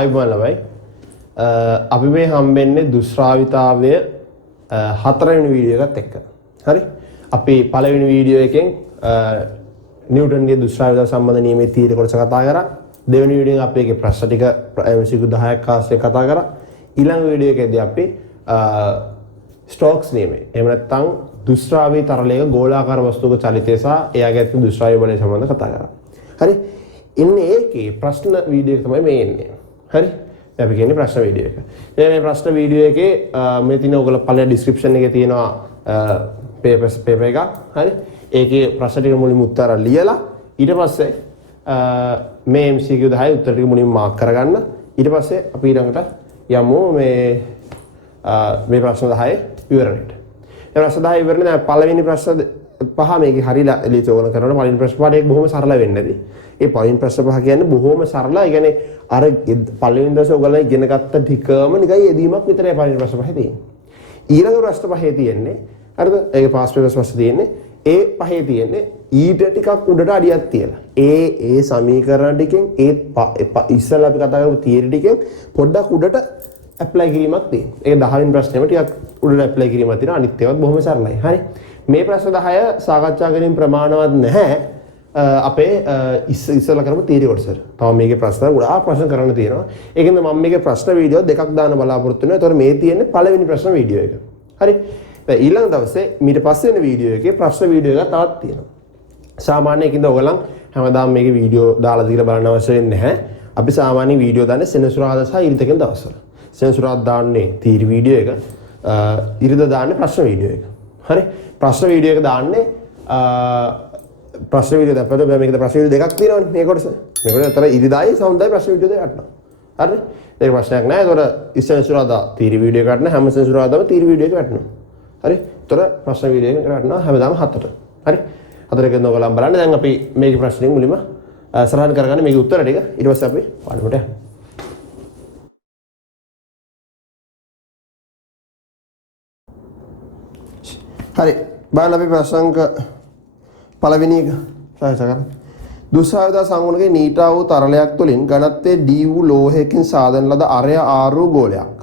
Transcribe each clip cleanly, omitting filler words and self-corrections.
ආයුබෝවන් ළමයි. අපි මේ හම්බෙන්නේ දුෂ්ශ්‍රාවිතාවය හතරවෙනි වීඩියෝ එකත් එක්ක. හරි? අපි පළවෙනි වීඩියෝ එකෙන් නිව්ටන්ගේ දුෂ්ශ්‍රාවිතාව සම්බන්ධ නියමයේ තීර කොටස කතා කරා. දෙවෙනි වීඩියෝ එකෙන් අපි ඒකේ ප්‍රශ්න ටික MCQ 10ක් ආශ්‍රයෙන් කතා කරා. ඊළඟ වීඩියෝ එකේදී අපි ස්ටෝක්ස් නියමය. එහෙම නැත්නම් දුෂ්ශ්‍රාවී තරලයක ගෝලාකාර වස්තුවක චලිතය සහ එයාගේ ඇති දුෂ්ශ්‍රාවී බලය සම්බන්ධ කතා කරා. හරි? ඉන්නේ ඒකේ ප්‍රශ්න වීඩියෝ එක තමයි මේ එන්නේ. හරි? දැන් අපි කියන්නේ ප්‍රශ්න වීඩියෝ එක. ඉතින් මේ ප්‍රශ්න වීඩියෝ එකේ මේ තියෙන ඔයගොල්ලෝ පළවෙනි ඩිස්ක්‍රිප්ෂන් එකේ තියෙනවා පේපර් එකක්. හරි? ඒකේ ප්‍රශ්න ටික මුලින්ම උත්තර ලියලා ඊට පස්සේ මේ MCQ 10 උත්තර ටික මුලින්ම මාක් කරගන්න. ඊට පස්සේ අපි ඊළඟට යමු මේ ප්‍රශ්න 10 ඉවරනට. ඒ ප්‍රශ්න 10 ඉවරනේ දැන් පළවෙනි ප්‍රශ්න පහ මේකේ හරියලා එලිතෝන කරනකොට පළවෙනි ප්‍රශ්න පහට ඒක බොහොම සරල වෙන්නේ නැති. ඒ පළවෙනි ප්‍රශ්න පහ කියන්නේ බොහොම සරල. ඒ කියන්නේ අර පළවෙනි දවසේ ඔයගොල්ලෝ ඉගෙන ගත්ත ටිකම නිකන් යෙදීමක් විතරයි පළවෙනි ප්‍රශ්න පහේ තියෙන්නේ. ඊළඟ ප්‍රශ්න පහේ තියෙන්නේ හරිද? ඒකේ පාස් පේපර්ස් ප්‍රශ්න තියෙන්නේ ඒ පහේ තියෙන්නේ ඊට ටිකක් උඩට අඩියක් තියලා. ඒ සමීකරණ ටිකෙන් ඉස්සෙල්ලා අපි කතා කරපු තියරි ටිකෙන් පොඩ්ඩක් උඩට ඇප්ලයි කිරීමක් තියෙනවා. ඒක 10 වෙනි ප්‍රශ්නේම ටිකක් උඩට ඇප්ලයි කිරීමක් තියෙනවා. අනිත් ඒවාත් බොහොම සරලයි. හරි. මේ ප්‍රශ්න 10 සාකච්ඡා කිරීම ප්‍රමාණවත් නැහැ. අපේ ඉස්සෙල්ලා කරපු තියරි කොටසට. තව මේකේ ප්‍රශ්න ගොඩාක් ප්‍රශ්න කරන්න තියෙනවා. ඒකෙන්ද මම මේකේ ප්‍රශ්න වීඩියෝ දෙකක් දාන්න බලාපොරොත්තු වෙනවා. ඒතකොට මේ තියෙන්නේ පළවෙනි ප්‍රශ්න වීඩියෝ එක. හරි. දැන් ඊළඟ දවසේ ඊට පස්සේ වෙන වීඩියෝ එකේ ප්‍රශ්න වීඩියෝ එකක් තවත් තියෙනවා. සාමාන්‍යයෙන් ඔයගොල්ලන් හැමදාම මේකේ වීඩියෝ දාලා දීලා බලන්න අවශ්‍ය වෙන්නේ නැහැ. අපි සාමාන්‍යයෙන් වීඩියෝ දාන්නේ සෙනසුරාදා සහ ඊරිදා කියන දවස්වල. සෙනසුරාදා දාන්නේ තීරි වීඩියෝ එක, ඊරිදා දාන්නේ ප්‍රශ්න වීඩියෝ එක. හරි? ප්‍රශ්න වීඩියෝ එක දාන්නේ ප්‍රශ්න වීඩියෝ දැන් මේකද ප්‍රශ්න වීඩියෝ දෙකක් තියෙනවනේ මේ කොටස. මේ කොටස අතර ඉරිදායි සවුන්දයි ප්‍රශ්න වීඩියෝ දෙකක් ගන්නවා. හරි? ඒක ප්‍රශ්නයක් නෑ. ඒතකොට ඉස්සෙනසුරාදා තීරි වීඩියෝ එක ගන්න හැම සෙනසුරාදාම තීරි වීඩියෝ එක ගන්නවා. හරි? ඒතකොට ප්‍රශ්න වීඩියෝ එක ගන්නවා හැමදාම 7ට. හරි? 4 ඔයගොල්ලන් බලන්න. දැන් අපි මේකේ ප්‍රශ්නෙක මුලින්ම සරහන් කරගන්න මේකේ උත්තර ටික. ඊට පස්සේ අපි පාඩමට යමු. හරි. බලන්න අපි ප්‍රශ්නාංක පළවෙනි එක සාකච්ඡා කරමු. දුෂ්ශ්‍රාවිතා සංගුණකේ නීටා වූ තරලයක් තුළින් ඝනත්වයේ d වූ ලෝහයකින් සාදන ලද අරය r වූ ගෝලයක්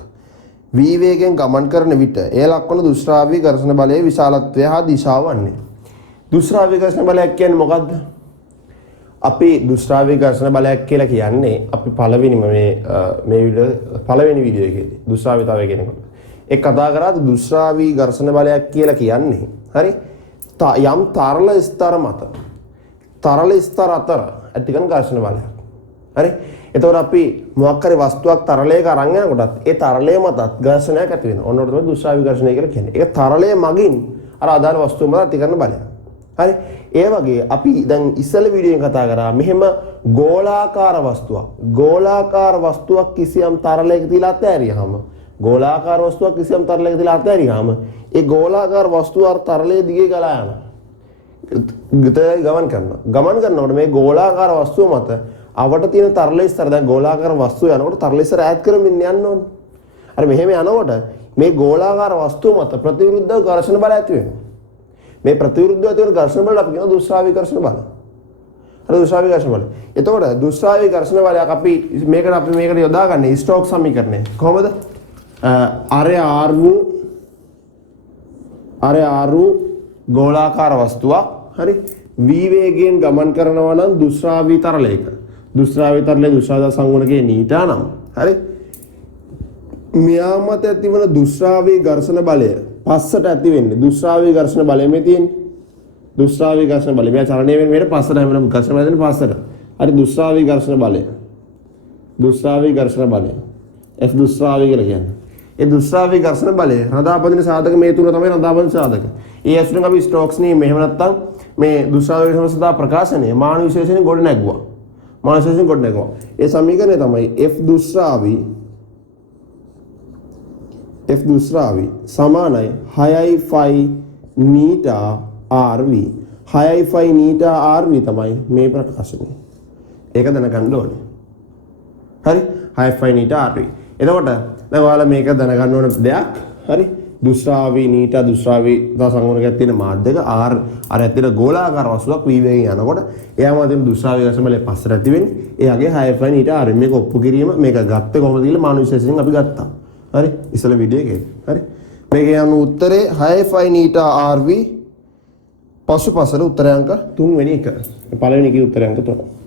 v වේගයෙන් ගමන් කරන විට එය ලක්වන දුෂ්ශ්‍රාවී ඝර්ෂණ බලයේ විශාලත්වය හා දිශාව වන්නේ. දුෂ්ශ්‍රාවී ඝර්ෂණ බලයක් කියන්නේ මොකක්ද? අපි දුෂ්ශ්‍රාවී ඝර්ෂණ බලයක් කියලා කියන්නේ අපි පළවෙනිම පළවෙනි වීඩියෝ එකේදී දුෂ්ශ්‍රාවිතාවය කියනකොට ඒ කතා කරා දුෂ්ශ්‍රාවී ඝර්ෂණ බලයක් කියලා කියන්නේ හරි යම් තරල ස්තර මත තරල ස්තර අතර ඇති කරන ඝර්ෂණ බලයක්. හරි? එතකොට අපි මොකක් හරි වස්තුවක් තරලයක අරන් යනකොටත් ඒ තරලයේ මතත් ඝර්ෂණයක් ඇති වෙනවා. ඔන්නෝට තමයි දුෂ්ශ්‍රාවී ඝර්ෂණය කියලා කියන්නේ. ඒක තරලයේ මගින් අර අදාළ වස්තුව මත ඇති කරන බලයක්. හරි? ඒ වගේ අපි දැන් ඉස්සෙල්ල වීඩියෝ එකෙන් කතා කරා මෙහෙම ගෝලාකාර වස්තුවක් කිසියම් තරලයක තියලා අතෑරියාම ගෝලාකාර වස්තුවක් කිසියම් තරලයක තියලා අතෑරියාම ඒ ගෝලාකාර වස්තුව අර තරලයේ දිගේ ගලා යනවා. ගමන් කරනකොට මේ ගෝලාකාර වස්තුව මත අවට තියෙන තරල ස්තර දැන් ගෝලාකාර වස්තුව යනකොට තරල ස්තර ඈත් කරමින් යන්න ඕනේ. අර මෙහෙම යනකොට මේ ගෝලාකාර වස්තුව මත ප්‍රතිවිරුද්ධ ඝර්ෂණ බල ඇති වෙනවා. මේ ප්‍රතිවිරුද්ධව ඇති වෙන ඝර්ෂණ බල අපි කියනවා දුෂ්ශ්‍රාවී ඝර්ෂණ බල. හරි දුෂ්ශ්‍රාවී ඝර්ෂණ බල. එතකොට දුෂ්ශ්‍රාවී ඝර්ෂණ බලයක් අපි මේකට යොදාගන්නේ ස්ටෝක්ස් සමීකරණය. කොහොමද? අර වූ ගෝලාකාර වස්තුවක් හරි v වේගයෙන් ගමන් කරනවා නම් දුෂ්ශ්‍රාවී තරලයක. දුෂ්ශ්‍රාවී තරලයේ දුෂ්ශ්‍රාවිතා සංගුණකයේ නීටා නම් හරි මෙයා මත ඇතිවන දුෂ්ශ්‍රාවී ඝර්ෂණ බලය පස්සට ඇති වෙන්නේ දුෂ්ශ්‍රාවී ඝර්ෂණ බලය මේ තියෙන්නේ. දුෂ්ශ්‍රාවී ඝර්ෂණ බලය මෙයා චලනය වෙන මේකට පස්සට හැමෙන ඝර්ෂණ බලය දෙන්නේ පස්සට. හරි දුෂ්ශ්‍රාවී ඝර්ෂණ බලය. දුෂ්ශ්‍රාවී ඝර්ෂණ බලය. F දුෂ්ශ්‍රාවී කියලා කියන්නේ. ඒ දුෂ්ශ්‍රාවී ඝර්ෂණ බලය රඳාපදින සාධක මේ තුන තමයි රඳාපදින සාධක. ඒ ඇසුරෙන් අපි ස්ටෝක්ස් නියම එහෙම නැත්නම් මේ දුෂ්ශ්‍රාවී ඝර්ෂණ සඳහා ප්‍රකාශනය මාන විශේෂයෙන් ගොඩ නැගුවා. ඒ සමීකරණය තමයි F දුෂ්ශ්‍රාවී සමානයි 6i5 නීටා rv 6i5 නීටා rv තමයි මේ ප්‍රකාශනය. ඒක දැනගන්න ඕනේ. හරි 6i5 නීටා rv. එතකොට දැන් ඔයාලා මේක දැනගන්න ඕන දෙයක්. හරි දුෂ්‍රාවී නීටා දුෂ්‍රාවීතා සංගුණකයක් තියෙන මාධ්‍යක R අර ඇත්තට ගෝලාකාර වස්තුවක් v වේගයෙන් යනකොට එයාම තියෙන දුෂ්‍රාවී ඝර්ෂණ බලය පස්සට ඇති වෙන්නේ. එයාගේ 6 නීටා R මේක ඔප්පු කිරීම මේක ගත්තේ කොහොමද කියලා මානව විශේෂයෙන් අපි ගත්තා. හරි ඉස්සෙල්ල වීඩියෝ එකේ. හරි මේක යන උත්තරේ 6 නීටා RV පසුපසට උත්තරය අංක 3 වෙනි එක. පළවෙනි එකේ උත්තරය අංක 3.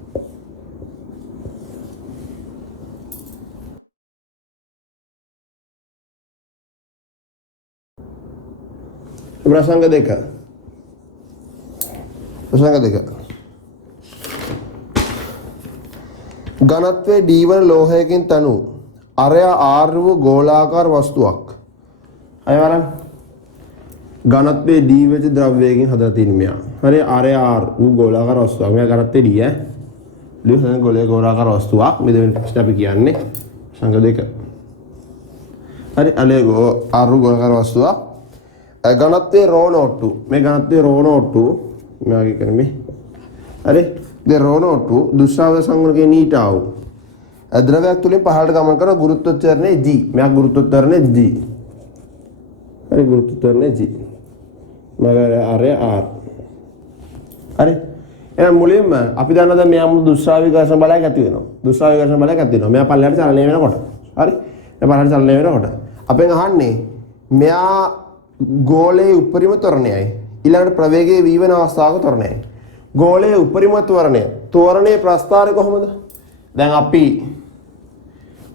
ප්‍රසංග දෙක. ඝනත්වයේ D වන ලෝහයකින් තනු අරය R වූ ගෝලාකාර වස්තුවක්. අය බලන්න. ඝනත්වයේ D වෙච්ච ද්‍රව්‍යයකින් හදලා තියෙන මෙයා. හරි අරය R වූ ගෝලාකාර වස්තුවක්. මෙයා ඝනත්වයේ D ඈ. ලියන ගෝලාකාර වස්තුවක්. මේ දෙවෙනි ප්‍රශ්නේ අපි කියන්නේ සංග දෙක. හරි අලේ R වූ ගෝලාකාර වස්තුවක්. ඝනත්වයේ ρ02 මේ ඝනත්වයේ ρ02 මෙයාගේ කරන්නේ හරි ද ρ02 දුෂ්‍රාව්‍ය සංගුණකයේ නීටා වූ ද්‍රවයක් තුලින් පහළට ගමන් කරන ගුරුත්වෝත්තරණය g මෙයා ගුරුත්වෝත්තරණය g හරි ගුරුත්වෝත්තරණය g මගර r හරි එහෙනම් මුලින්ම අපි දන්නවා දැන් මෙයා දුෂ්‍රාව්‍ය ඝර්ෂණ බලයක් ඇති වෙනවා දුෂ්‍රාව්‍ය ඝර්ෂණ බලයක් ඇති වෙනවා මෙයා පල්ලයට චලනය වෙනකොට හරි මෙයා පල්ලයට චලනය වෙනකොට අපෙන් අහන්නේ මෙයා ගෝලයේ උපරිම ත්වරණයයි ඊළඟට ප්‍රවේගයේ v වෙන අවස්ථාවක ත්වරණයයි ගෝලයේ උපරිම ත්වරණයේ ප්‍රස්ථාරය කොහොමද දැන් අපි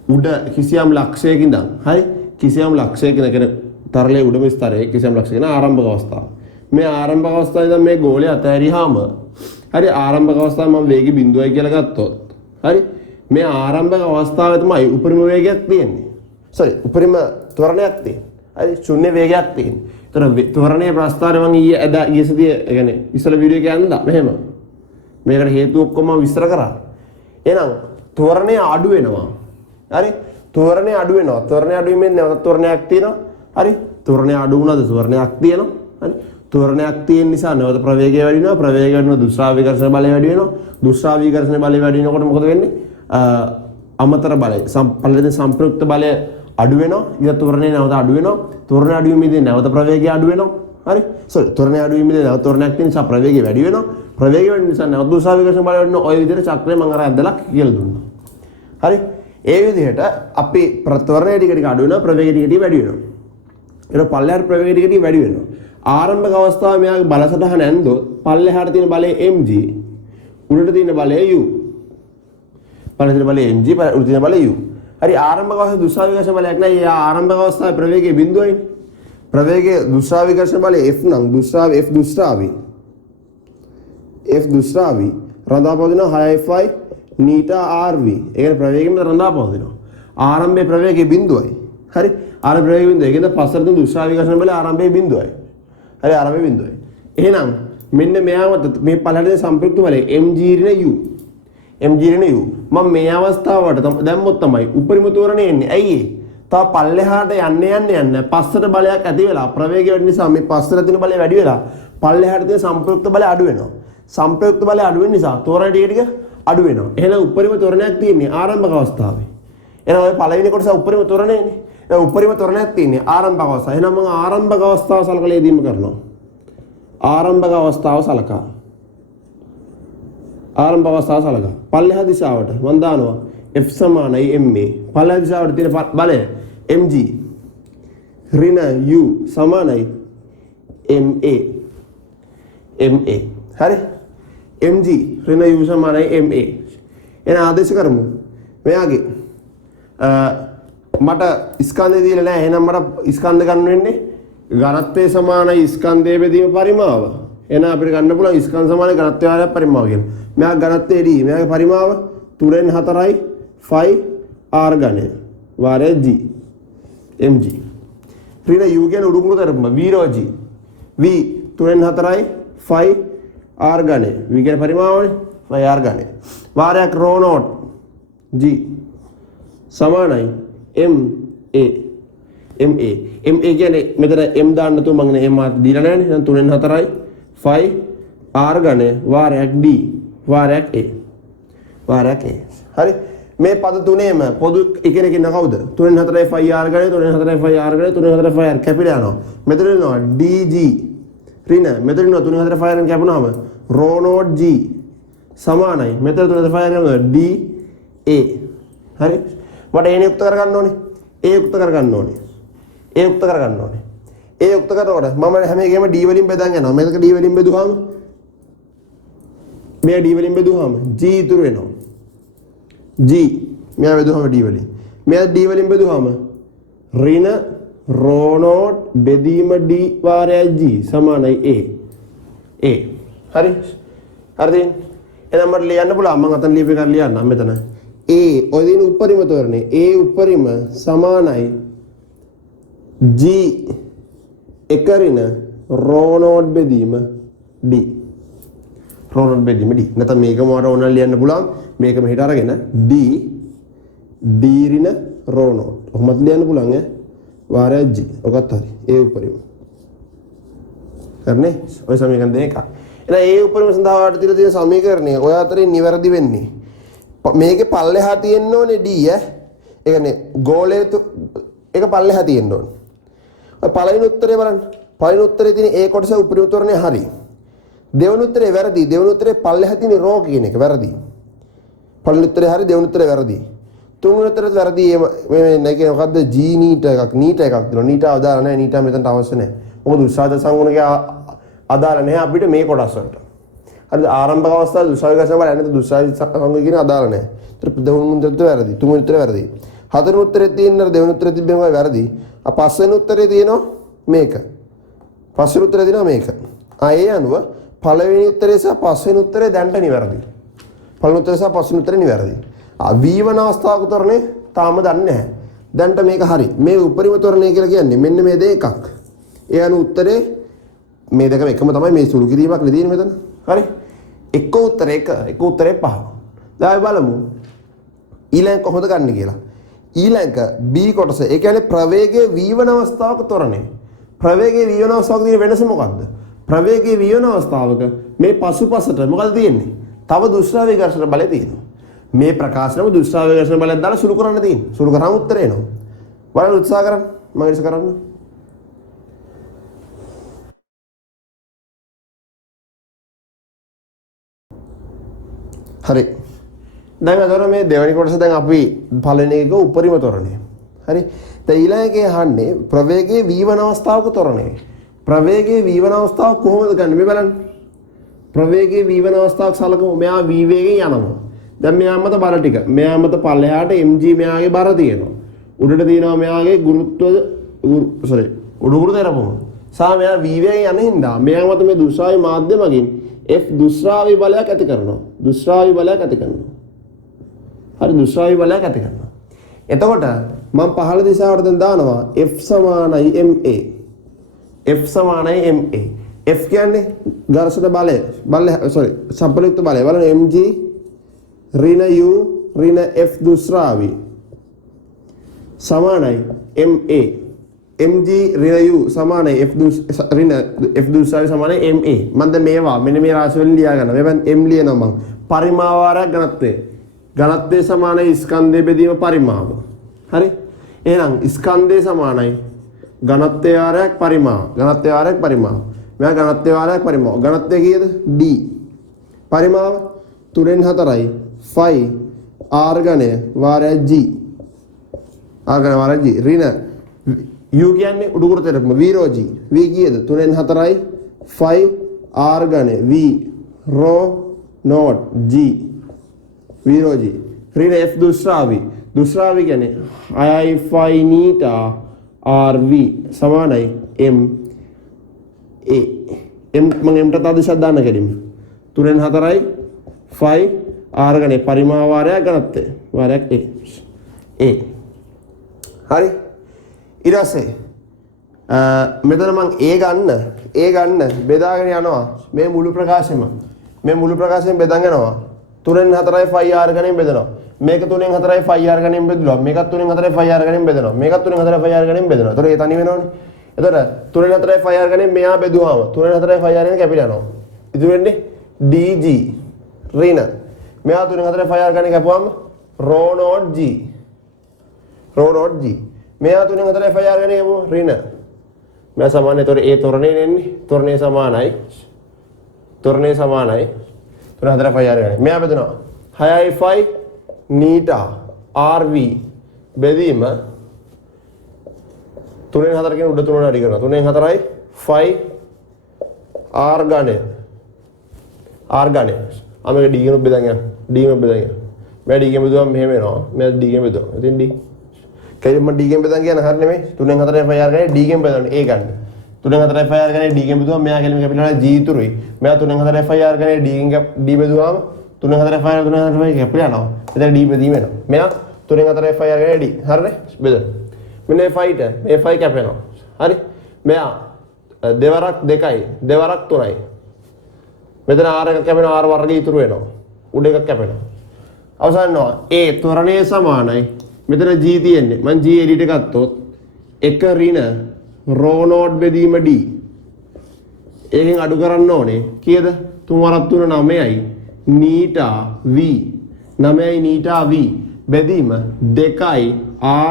උඩ කිසියම් ලක්ෂයක ඉඳන් හරි කිසියම් ලක්ෂයක කියන තරලයේ උඩම ස්තරයේ කිසියම් ලක්ෂයක ආරම්භක අවස්ථාව මේ ආරම්භක අවස්ථාවේ ඉඳන් මේ ගෝලය අතහැරියාම හරි ආරම්භක අවස්ථාව මම වේගය බිඳුවයි කියලා ගත්තොත් හරි මේ ආරම්භක අවස්ථාවේ තමයි උපරිම වේගයක් තියෙන්නේ උපරිම ත්වරණයක් තියෙන්නේ හරි ශුන්‍ය වේගයක් තියෙන. ඒතර ත්වරණයේ ප්‍රස්ථාරය මම ඊයේ සතියේ يعني ඉස්සල වීඩියෝ එකේ යන්දා මෙහෙම. මේකට හේතු ඔක්කොම විස්තර කරා. එහෙනම් ත්වරණය අඩු වෙනවා. හරි? ත්වරණය අඩු වෙනවා. ත්වරණය අඩු වීමෙන් නැවත ත්වරණයක් තියෙනවා. හරි? ත්වරණය අඩු වුණාද ත්වරණයක් තියෙනවා. හරි? ත්වරණයක් තියෙන නිසා නැවත ප්‍රවේගය වැඩි වෙනවා. ප්‍රවේගය වැඩි වෙනවා දුෂ්‍රාවී ඝර්ෂණ බලය වැඩි වෙනවා. දුෂ්‍රාවී ඝර්ෂණ බලය වැඩි වෙනකොට මොකද වෙන්නේ? අමතර බලය පළවෙනි සංප්‍රයුක්ත බලය අඩු වෙනවා ඊට ත්වරණය නැවත අඩු වෙනවා ත්වරණය අඩු වීමේදී නැවත ප්‍රවේගය අඩු වෙනවා හරි ත්වරණය අඩු වීමේදී නැවත ත්වරණයක් තියෙන නිසා ප්‍රවේගය වැඩි වෙනවා ප්‍රවේගය වැඩි නිසා නැවත දුෂ්‍රාවී ඝර්ෂණ බලය වැඩි වෙනවා ඔය විදිහට චක්‍රය මම අර ඇදලා කියලා දුන්නා හරි ඒ විදිහට අපි ත්වරණය ටික ටික අඩු වෙනවා ප්‍රවේගය ටික ටික වැඩි වෙනවා ඊට පල්ලෙහාට ප්‍රවේගය ටික ටික වැඩි වෙනවා ආරම්භක අවස්ථාවේ මෙයාගේ බල සටහන ඇන්දොත් පල්ලෙහාට තියෙන බලය mg උඩට තියෙන බලය u පල්ලෙහාට තියෙන බලය mg උඩට තියෙන බලය u හරි ආරම්භක අවස්ථාවේ දුෂ්‍රාවී ඝර්ෂණ බලයක් නැහැ. ඒ ආරම්භක අවස්ථාවේ ප්‍රවේගයේ බිඳුවයිනේ. ප්‍රවේගයේ දුෂ්‍රාවී ඝර්ෂණ බලය F නම් දුෂ්‍රාවී F දුෂ්‍රාවී රඳා පවතින 6 නීටා RV. ඒ කියන්නේ ප්‍රවේගයෙන්ම රඳා පවතිනවා. ආරම්භයේ ප්‍රවේගයේ බිඳුවයි. හරි? ආරම්භ ප්‍රවේගයේ බිඳුවයි. ඒ කියන්නේ පස්සට තියෙන දුෂ්‍රාවී ඝර්ෂණ බලය ආරම්භයේ බිඳුවයි. හරි ආරම්භයේ බිඳුවයි. එහෙනම් මෙන්න මෙයාම මේ පළලේ සම්ප්‍රයුක්ත බලය mg ඍණ u mg ඍණ u මම මේ අවස්ථාවට දැම්මොත් තමයි උපරිම ත්වරණය එන්නේ. ඇයි ඒ? තව පල්ලෙහාට යන්න පස්සට බලයක් ඇති වෙලා ප්‍රවේගය වැඩි නිසා මේ පස්සට තියෙන බලය වැඩි වෙලා පල්ලෙහාට තියෙන සංප්‍රයුක්ත බලය අඩු වෙනවා. සංප්‍රයුක්ත බලය අඩු වෙන නිසා ත්වරණය ටික ටික අඩු වෙනවා. එහෙනම් උපරිම ත්වරණයක් තියෙන්නේ ආරම්භක අවස්ථාවේ. එහෙනම් ඔය පළවෙනි කොටස උපරිම ත්වරණයනේ. ඒ උපරිම ත්වරණයක් තියෙන්නේ ආරම්භක අවස්ථාව. එහෙනම් මම ආරම්භක අවස්ථාව සලකලා යෙදීම කරනවා. ආරම්භක අවස්ථාව සලකා ආරම්භ අවස්ථාව සලකා පල්ලෙහා දිශාවට මම දානවා F සමානයි ma පල්ලෙහා දිශාවට තියෙන බලය mg ඍණ u සමානයි ma හරි mg ඍණ u සමානයි ma එන ආදේශ කරමු මෙයාගේ මට ස්කන්ධය දීලා නැහැ එහෙනම් මට ස්කන්ධ ගන්න වෙන්නේ ඝනත්වයේ සමානයි ස්කන්ධයේ බෙදීම පරිමාව එහෙනම් අපිට ගන්න පුළුවන් ස්කන්ධ සමානයි ඝනත්වය ආරය පරිමාව කියලා මෙයා ඝනත්වයේ D මෙයාගේ පරිමාව 3න් 4යි 5 r ඝනය වාරය g mg ඍණ u කියන උඩුකුරු තරම v rho g v 3න් 4යි 5 r ඝනය v කියන පරිමාවනේ 5 r ඝනය වාරයක් rho naught g සමානයි ma කියන්නේ මෙතන m දාන්න තු මම m දීලා නැහැනේ දැන් 3න් 4යි 5 r ඝනය වාරයක් d වාරයක් a හරි මේ පද තුනේම පොදු එකිනෙක ඉන්න කවුද? 3න් 4යි 5r ගණනේ 3න් 4යි 5r ගණනේ 3න් 4යි 5r කැපිලා යනවා. මෙතන ඉන්නවා dg ඍණ මෙතන ඉන්නවා 3න් 4යි 5r ගණන් කැපුණාම rho naught g සමානයි. මෙතන 3න් 4යි 5r ගණන් da. හරි? මට a යුක්ත කරගන්න ඕනේ. a යුක්ත කරගන්න ඕනේ. a යුක්ත කරගන්න ඕනේ. a යුක්ත කරනකොට මම හැම එකෙම d වලින් බෙදන් යනවා. මේක d වලින් බෙදුවාම මේ d වලින් බෙදුවාම g ඉතුරු වෙනවා. g මෙයා බෙදුවාම d වලින්. මෙයා d වලින් බෙදුවාම ඍණ rho naught බෙදීම d වාරයයි g සමානයි a. a. හරි? හරිද? එහෙනම් මට ලියන්න පුළුවන් මම අතන ලියපු එක ලියන්නම් මෙතන. a ඔය දින උපරිම තෝරන්නේ a උපරිම සමානයි g එක ඍණ rho naught බෙදීම d. rho naught බෙදීම d. නැත්නම් මේකම මට ඕන ලියන්න පුළුවන්. මේක මෙහෙට අරගෙන d ඍණ rho naught. ඔහොමත් ලියන්න පුළුවන් ඈ. වාරය g. ඔකත් හරි. a උපරිම. හරිනේ? ඔය සමීකරණ දෙක. එහෙනම් a උපරිම සඳහා වාට තියලා තියෙන සමීකරණය ඔය අතරින් නිවැරදි වෙන්නේ. මේකේ පල්ලෙහා තියෙන්න ඕනේ d ඈ. ඒ කියන්නේ ගෝලයේ ඒක පල්ලෙහා තියෙන්න ඕනේ. ඔය පළවෙනි උත්තරේ බලන්න. පළවෙනි උත්තරේ තියෙන a කොටස උපරිම උත්තරනේ හරි. දෙවෙනි උත්තරේ වැරදි. දෙවෙනි උත්තරේ පල්ලෙහා තියෙන රෝ කියන එක වැරදි. පළවෙනි උත්තරේ හරි දෙවෙනි උත්තරේ වැරදි. තුන්වෙනි උත්තරේ වැරදි. මේ නැකේ මොකද්ද g නීට එකක් නීට එකක් දෙනවා. නීට අදාළ නැහැ. නීට මෙතනට අවශ්‍ය නැහැ. මොකද උත්සාහ සංගුණකේ අදාළ නැහැ අපිට මේ කොටස් වලට. හරිද? ආරම්භක අවස්ථාවේ දුස්සාවි ගසන බලන්නේ නැත්නම් දුස්සාවි සංගුණ කියන අදාළ නැහැ. ඒතර දෙවෙනි උත්තරේ වැරදි. තුන්වෙනි උත්තරේ වැරදි. හතරවෙනි උත්තරේ තියෙන දෙවෙනි උත්තරේ තිබ්බම වැරදි. පස්වෙනි උත්තරේ තියෙනවා මේක. පස්වෙනි උත්තරේ තියෙනවා මේක. ඒ අනුව පළවෙනි උත්තරේ සහ පස්වෙනි උත්තරේ දැන්ට නිවැරදි. පළවෙනි උත්තරේ සහ පස්වෙනි උත්තරේ නිවැරදි. v1 අවස්ථාවක උත්තරනේ තාම දන්නේ නැහැ. දැන්ට මේක හරි. මේ උපරිම උත්තරණය කියලා කියන්නේ මෙන්න මේ දෙකක්. ඒ අනුව උත්තරේ මේ දෙකම එකම තමයි මේ සුළු කිරීමක් නෙදීනේ මෙතන. හරි? එක උත්තරේ එක උත්තරේ පහ. දැන් බලමු ඊළඟ කොහොමද ගන්න කියලා. ඊළඟ b කොටස ඒ කියන්නේ ප්‍රවේගයේ v1 අවස්ථාවක ත්වරණය. ප්‍රවේගයේ v1 අවස්ථාවක තියෙන වෙනස මොකක්ද? ප්‍රවේගයේ v1 අවස්ථාවක මේ පසුපසට මොකද තියෙන්නේ? තව දුෂ්ටාවි ඝර්ෂණ බලය තියෙනවා. මේ ප්‍රකාශනම දුෂ්ටාවි ඝර්ෂණ බලයෙන් දාලා සුළු කරන්න තියෙන්නේ. සුළු කරාම උත්තරේ එනවා. බලන්න උත්සාහ කරන්න. මම ඉස්ස කරන්න. හරි. දැන් අතන මේ දෙවෙනි කොටස දැන් අපි පළවෙනි එක උපරිම ත්වරණය. හරි. දැන් ඊළඟේ අහන්නේ ප්‍රවේගයේ v1 අවස්ථාවක ත්වරණය. ප්‍රවේගයේ v1 අවස්ථාව කොහොමද ගන්න? මේ බලන්න. ප්‍රවේගයේ v1 අවස්ථාවක් සලකමු. මෙයා v වේගෙන් යනවා. දැන් මෙයා මත බර ටික. මෙයා මත පල්ලෙහාට mg මෙයාගේ බර තියෙනවා. උඩට තියෙනවා මෙයාගේ උඩුගුරු තෙරපම. සා මෙයා v වේගෙන් යන හින්දා මෙයා මත මේ දුෂ්ටාවි මාධ්‍ය මගින් f දුෂ්ටාවි බලයක් ඇති කරනවා. දුෂ්ටාවි බලයක් ඇති කරනවා. හරි දුෂ්ටාවි බලයක් ඇති කරනවා. එතකොට මම පහළ දිශාවට දැන් දානවා f සමානයි ma. f සමානයි ma. f කියන්නේ ඝර්ෂණ බලය. සම්ප්‍රයුක්ත බලය. බලන්න mg ඍණ u ඍණ f දුෂ්ටාවි සමානයි ma. mg ඍණ u සමානයි ඍණ f දුෂ්ටාවි සමානයි ma. මම දැන් මේවා මෙන්න මේ රාශිය වලින් ලියා ගන්නවා. මේ m ලියනවා මම. පරිමාවාරයක් ඝනත්වය. ඝනත්වය සමානයි ස්කන්ධය බෙදීම පරිමාව. හරි? එහෙනම් ස්කන්ධය සමානයි ඝනත්වය වාරයක් පරිමාව. ඝනත්වය වාරයක් පරිමාව. මෙයා ඝනත්වය වාරයක් පරිමාව. ඝනත්වය කීයද? d. පරිමාව 3න් 4යි 5 r ඝනය වාරයක් g. r ඝනය වාරයක් g. ඍණ u කියන්නේ උඩුකුරු තෙරපම v rho g. v කීයද? 3න් 4යි 5 r ඝනය v rho naught g. v rho g. ඍණ f දුෂ්ටාවි. දුෂ්ටාවි කියන්නේ i phi neta rv සමානයි m a. m මම m ට තව දිශාවක් දාන්න කැඩීම. 3න් 4යි 5 r ඝනය පරිමාව වාරයක් ඝනත්වය වාරයක් a. හරි? ඊට පස්සේ මෙතන මම a ගන්න බෙදාගෙන යනවා මේ මුළු ප්‍රකාශයෙන් බෙදන් යනවා 3න් 4යි 5r ගණන් බෙදනවා මේක 3න් 4යි 5r ගණන් බෙදුවා මේකත් 3න් 4යි 5r ගණන් බෙදනවා මේකත් 3න් 4යි 5r ගණන් බෙදනවා එතකොට ඒ තනි වෙනවනේ එතකොට 3න් 4යි 5r ගණන් මෙහා බෙදුවාම 3න් 4යි 5r ගණන් කැපිලා යනවා ඉතුරු වෙන්නේ dg ඍණ මෙහා 3න් 4යි 5r ගණන් කැපුවාම rho naught g. rho naught g. මෙයා 3 4 fi අරගෙන යමු ඍණ. මෙයා සමානයි. ඒතොර ඒ ත්වරණය එන්නේ. ත්වරණය සමානයි. ත්වරණය සමානයි. 3 4 fi අරගෙන. මෙයා බෙදනවා 6i fi neta rv බෙදීම 3 4 කියන උඩ 3 අඩි කරනවා. 3 4යි fi r ගණය. r ගණය. මේක d ගෙනුත් බෙදන් යනවා. d ගෙනුත් බෙදන් යනවා. මම d ගෙන් බෙදුවම මෙහෙම එනවා. මම d ගෙන් බෙදුවා. ඉතින් d කයිද මම d ගෙන් බෙදන් කියන හරිය නෙමෙයි. 3 4 fi r ගණය d ගෙන් බෙදන්න. ඒ ගන්න. 3 4 fi r ගණය d ගෙන් බෙදුවම මෙයා කියලා මේක පිළිවෙල g ඉතුරුයි. මෙයා 3 4 fi r ගණය d ගෙන් d බෙදුවාම 3 4 fi 3 4 fi කැපිලා යනවා. එතන d බෙදීම වෙනවා. මෙයා 3 4 fi r ගණය d. හරිනේ? බෙදන්න. මෙන්න මේ fi ට මේ fi කැපෙනවා. හරි? මෙයා දෙවරක් 2යි දෙවරක් 3යි. මෙතන r එකක් කැපෙනවා r වර්ගය ඉතුරු වෙනවා. උඩ එකක් කැපෙනවා. අවසන් වෙනවා a ත්වරණය සමානයි. මෙතන g තියෙන්නේ. මම g එඩිට ගත්තොත් 1 ඍණ rho naught බෙදීම d. ඒකෙන් අඩු කරන්න ඕනේ. කීයද? 3 වරක් 3 9යි. neta v 9යි neta v බෙදීම 2යි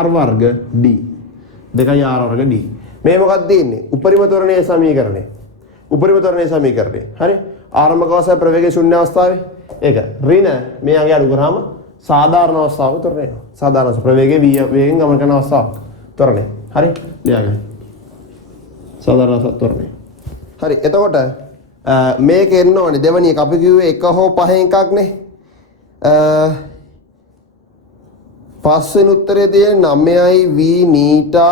r වර්ග d. 2යි r වර්ග d. මේ මොකක්ද තියෙන්නේ? උපරිම ත්වරණයේ සමීකරණය. උපරිම ත්වරණයේ සමීකරණය. හරි? ආරම්භක අවස්ථාවේ ප්‍රවේගයේ ශූන්‍ය අවස්ථාවේ ඒක ඍණ මෙයාගේ අඩු කරාම සාධාරණ අවස්ථාවක ත්වරණය වෙනවා. සාධාරණ ප්‍රවේගයේ වේගෙන් ගමන් කරන අවස්ථාවක් ත්වරණය. හරි? ලියාගන්න. සාධාරණ ත්වරණය. හරි. එතකොට මේක එන්න ඕනේ දෙවනි එක අපි කිව්වේ 1 හෝ 5 එකක්නේ. පස්වෙනි උත්තරේ තියෙන 9යි v neta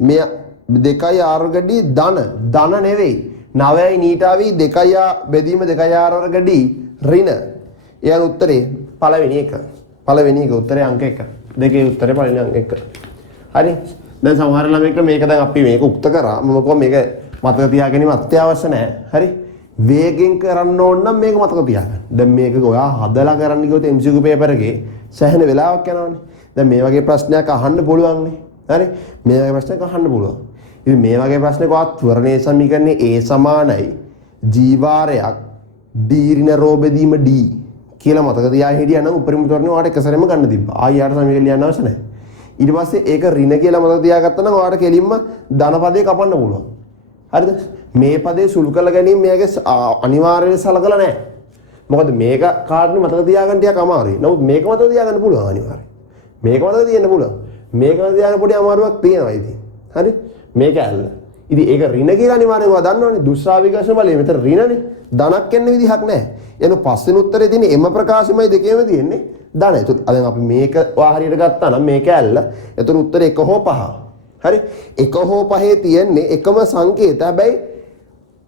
මෙය 2යි r වර්ග d ධන නෙවෙයි 9යි neta v 2යි බෙදීම 2යි r වර්ග d ඍණ. ඊයන් උත්තරේ පළවෙනි එක. පළවෙනි එක උත්තරේ අංක 1. දෙකේ උත්තරේ පළවෙනි අංක 1. හරි? දැන් සමහර ළමයින්ට මේක දැන් අපි මේක උක්ත කරා. මම කොහොම මේක මතක තියාගැනීම අත්‍යවශ්‍ය නැහැ. හරි? වේගෙන් කරන්න ඕන නම් මේක මතක තියාගන්න. දැන් මේක ඔයා හදලා කරන්න ගියොත් MCQ පේපර් එකේ සෑහෙන වෙලාවක් යනවානේ. දැන් මේ වගේ ප්‍රශ්නයක් අහන්න පුළුවන් නේ. හරි? මේ වගේ ප්‍රශ්නයක් අහන්න පුළුවන්. ඉතින් මේ වගේ ප්‍රශ්නයක් ඔයා ත්වරණයේ සමීකරණේ A සමානයි g වාරයක් d ඍණ රෝ බෙදීම d කියලා මතක තියාගෙන හිටියා නම් උපරිම ත්වරණය ඔයාලට එක සැරේම ගන්න තිබ්බා. ආයෙ යාට සමීකරණ ලියන්න අවශ්‍ය නැහැ. ඊට පස්සේ ඒක ඍණ කියලා මතක තියාගත්තා නම් ඔයාලට කෙලින්ම ධන පදේ කපන්න පුළුවන්. හරිද? මේ පදේ සුළු කරලා ගැනීම මෙයාගේ අනිවාර්යයෙන් සලකලා නැහැ. මොකද මේක කාර්යනේ මතක තියාගන්න ටිකක් අමාරුයි. නමුත් මේක මතක තියාගන්න පුළුවන් අනිවාර්යයෙන්. මේක මතක තියෙන්න පුළුවන්. මේක මතක තියාගන්න පොඩි අමාරුවක් තියෙනවා ඉතින්. හරි? මේක ඇල්ල. ඉතින් ඒක ඍණ කියලා අනිවාර්යෙන් ඔයා දන්නවනේ. දුෂ්‍රාවි ඝර්ෂණ බලය මෙතන ඍණනේ. ධනක් එන්න විදිහක් නැහැ. එන පස්වෙනි උත්තරේ තියෙන එම ප්‍රකාශමයි දෙකේම තියෙන්නේ ධන. ඒත් දැන් අපි මේක ඔයා හරියට ගත්තා නම් මේක ඇල්ල. එතන උත්තරේ 1 හෝ 5. හරි? 1 හෝ 5 තියෙන්නේ එකම සංකේත. හැබැයි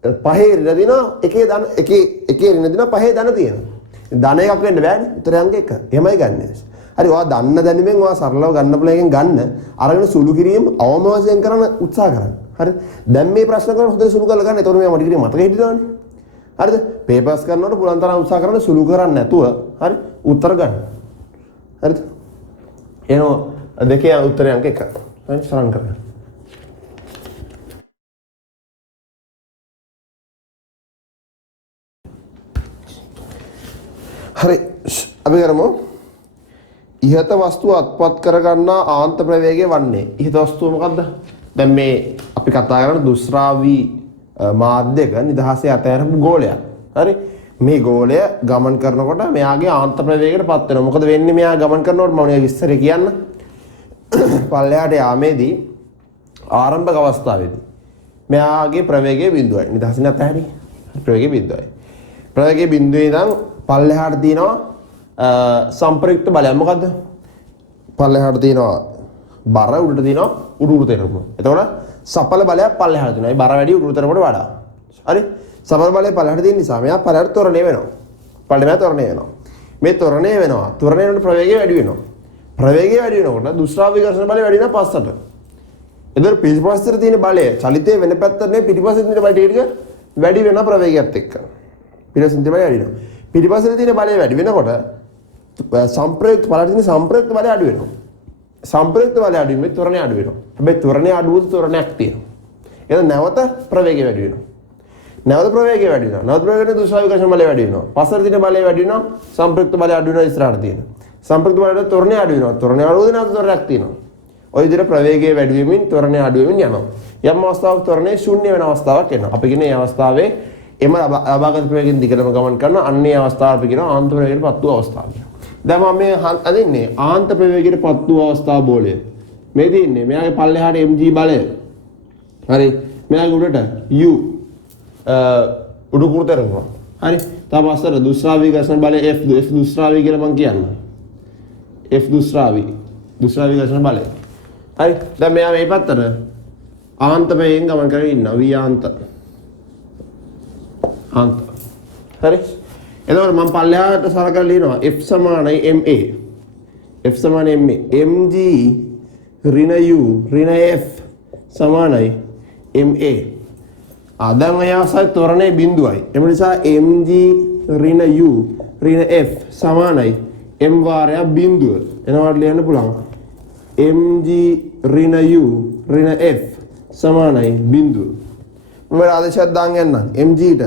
5 ඍණ දිනවා එකේ ධන එකේ ඍණ දිනවා 5 ධන තියෙනවා. ධන එකක් වෙන්න බෑනේ. උත්තරේ අංක 1. එහෙමයි ගන්නෙ. හරි ඔයා දන්න දැනුමෙන් ඔයා සරලව ගන්න පුළුවන් එකෙන් ගන්න අරගෙන සුළු කිරීම අවම වශයෙන් කරන්න උත්සාහ කරන්න. හරි? දැන් මේ ප්‍රශ්න කරන හොඳට සුළු කරලා ගන්න. එතකොට මෙයා මඩ කිරීම මතක හිටිනවනේ. හරිද? පේපර්ස් කරනකොට පුළුවන් තරම් උත්සාහ කරන්න සුළු කරන්නේ නැතුව හරි උත්තර ගන්න. හරිද? එනවා දෙකේ උත්තරේ අංක 1. හරි සරන් කරගන්න. හරි අපි කරමු ඉහත වස්තුව අත්පත් කරගන්නා ආන්ත ප්‍රවේගය වන්නේ ඉහත වස්තුව මොකද්ද? දැන් මේ අපි කතා කරන දුෂ්‍රාවි මාධ්‍යක නිදහසේ අතහැරපු ගෝලයක්. හරි? මේ ගෝලය ගමන් කරනකොට මෙයාගේ ආන්ත ප්‍රවේගයටපත් වෙනවා. මොකද වෙන්නේ මෙයා ගමන් කරනකොට මම මේ විස්තරය කියන්න. පල්ලෙහාට යාමේදී ආරම්භක අවස්ථාවේදී මෙයාගේ ප්‍රවේගය බිඳුවයි. නිදහසින් අතහැරි. ප්‍රවේගය බිඳුවයි. ප්‍රවේගය බිඳුවේ ඉඳන් පල්ලෙහාට තියෙනවා සම්ප්‍රයුක්ත බලයක්. මොකද්ද? පල්ලෙහාට තියෙනවා බර උඩට තියෙනවා උඩුරු තෙරපුම. එතකොට සපල බලයක් පල්ලෙහාට තියෙනවා. ඒ බර වැඩි උඩුරු තෙරපුමට වඩා. හරි? සපල බලය පල්ලෙහාට තියෙන නිසා මෙයා පල්ලෙහාට ත්වරණය වෙනවා. පල්ලෙහාට ත්වරණය වෙනවා. මේ ත්වරණය වෙනවා. ත්වරණය වෙනකොට ප්‍රවේගය වැඩි වෙනවා. ප්‍රවේගය වැඩි වෙනකොට දුෂ්‍රාවි ඝර්ෂණ බලය වැඩි වෙනවා පස්සට. එතකොට පිටිපස්සට තියෙන බලය චලිතයේ වෙන පැත්තට නෙවෙයි පිටිපස්සට තියෙන බලය ටික වැඩි වෙනවා ප්‍රවේගයත් එක්ක. පිටිපස්සට තියෙන බලය වැඩි වෙනවා. පිටිපස්සට තියෙන බලය වැඩි වෙනකොට සම්ප්‍රයුක්ත බලයට තියෙන සම්ප්‍රයුක්ත බලය අඩු වෙනවා. සම්ප්‍රයුක්ත බලය අඩු වෙන්නේ ත්වරණය අඩු වෙනවා. හැබැයි ත්වරණය අඩු වුත් ත්වරණයක් තියෙනවා. එහෙනම් නැවත ප්‍රවේගය වැඩි වෙනවා. නැවත ප්‍රවේගය වැඩි වෙනවා. නැවත ප්‍රවේගයෙන් දුෂ්‍රාවි ඝර්ෂණ බලය වැඩි වෙනවා. පස්සට තියෙන බලය වැඩි වෙනවා. සම්ප්‍රයුක්ත බලය අඩු වෙනවා ඉස්සරහට තියෙන. සම්ප්‍රයුක්ත බලයට ත්වරණය අඩු වෙනවා. ත්වරණය අඩු වෙන ත්වරණයක් තියෙනවා. ඔය විදිහට ප්‍රවේගය වැඩි වෙමින් ත්වරණය අඩු වෙමින් යනවා. යම් අවස්ථාවක ත්වරණය ශූන්‍ය වෙන අවස්ථාවක් එනවා. අපි කියන්නේ මේ අවස්ථාවේ එම අභාගත ප්‍රවේගයෙන් දිගටම ගමන් කරන අන්නේ අවස්ථාව අපි කියනවා ආන්ත ප්‍රවේගයට පත් වූ අවස්ථාව කියලා. දැන් මම මේ අදින්නේ ආන්ත ප්‍රවේගයට පත් වූ අවස්ථාව බෝලය. මේ තියෙන්නේ මෙයාගේ පල්ලෙහාට mg බලය. හරි. මෙයාගේ උඩට u උඩු කුරු තරනවා. හරි. තව අස්සර දුස්රාවී ඝර්ෂණ බලය f දුස්රාවී කියලා මම කියන්නේ. f දුස්රාවී ඝර්ෂණ බලය. හරි. දැන් මෙයා මේ පැත්තට ආන්ත ප්‍රවේගයෙන් ගමන් කරගෙන ඉන්නවා. v ආන්ත. හරි. එතකොට මම පල්ලෙහාට සලකලා ලියනවා f සමානයි ma. f සමානයි ma. mg ඍණ u ඍණ f සමානයි ma. දැන් මේ අවස්ථාවේ ත්වරණයේ බිඳුවයි. එම නිසා mg ඍණ u ඍණ f සමානයි m වාරයක් බිඳුව. එනවාට ලියන්න පුළුවන්. mg ඍණ u ඍණ f සමානයි බිඳුව. මම ආදේශයක් දාන් යන්නම්. mg ට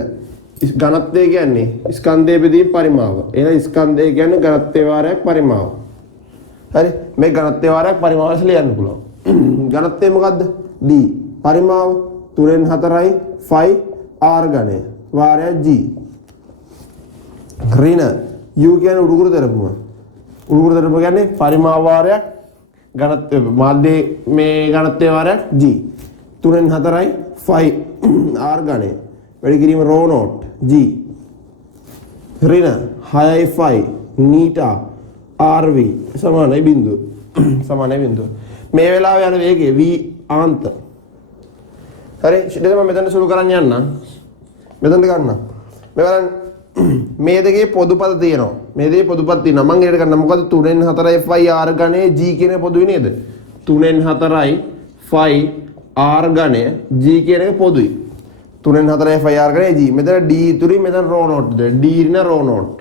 ඝනත්වය කියන්නේ ස්කන්ධයේ බෙදීම පරිමාව. එහෙනම් ස්කන්ධය කියන්නේ ඝනත්වයේ වාරයක් පරිමාව. හරි. මේ ඝනත්වයේ වාරයක් පරිමාව ලෙස ලියන්න පුළුවන්. ඝනත්වය මොකද්ද? d. පරිමාව 3න් 4යි 5 r ඝනය වාරයක් g. ඍණ u කියන්නේ උඩුකුරු තරපුම. උඩුකුරු තරපුම කියන්නේ පරිමාව වාරයක් ඝනත්වය මාධ්‍යයේ මේ ඝනත්වයේ වාරයක් g. 3න් 4යි 5 r ඝනය වැඩි කිරීම ρ නෝට් g. ඍණ 6යි 5 නීටා rv සමානයි බිඳුව. සමානයි බිඳුව. මේ වෙලාවේ යන වේගය v ආන්ත. හරි. ඊට මම මෙතන සුළු කරන් යන්නම්. මෙතනට ගන්න. මේ බලන්න මේ දෙකේ පොදුපද තියෙනවා. මේ දෙකේ පොදුපද තියෙනවා. මම ඒකට ගන්න මොකද 3න් 4යි 5 r ඝනයේ g කියන පොදුයි නේද? 3න් 4යි 5 r ඝනය g කියන එක පොදුයි. 3න් 4යි 5 r ඝනය g. මෙතන d ඉතුරුයි මෙතන ρ නෝට් ද. d ඍණ ρ නෝට්.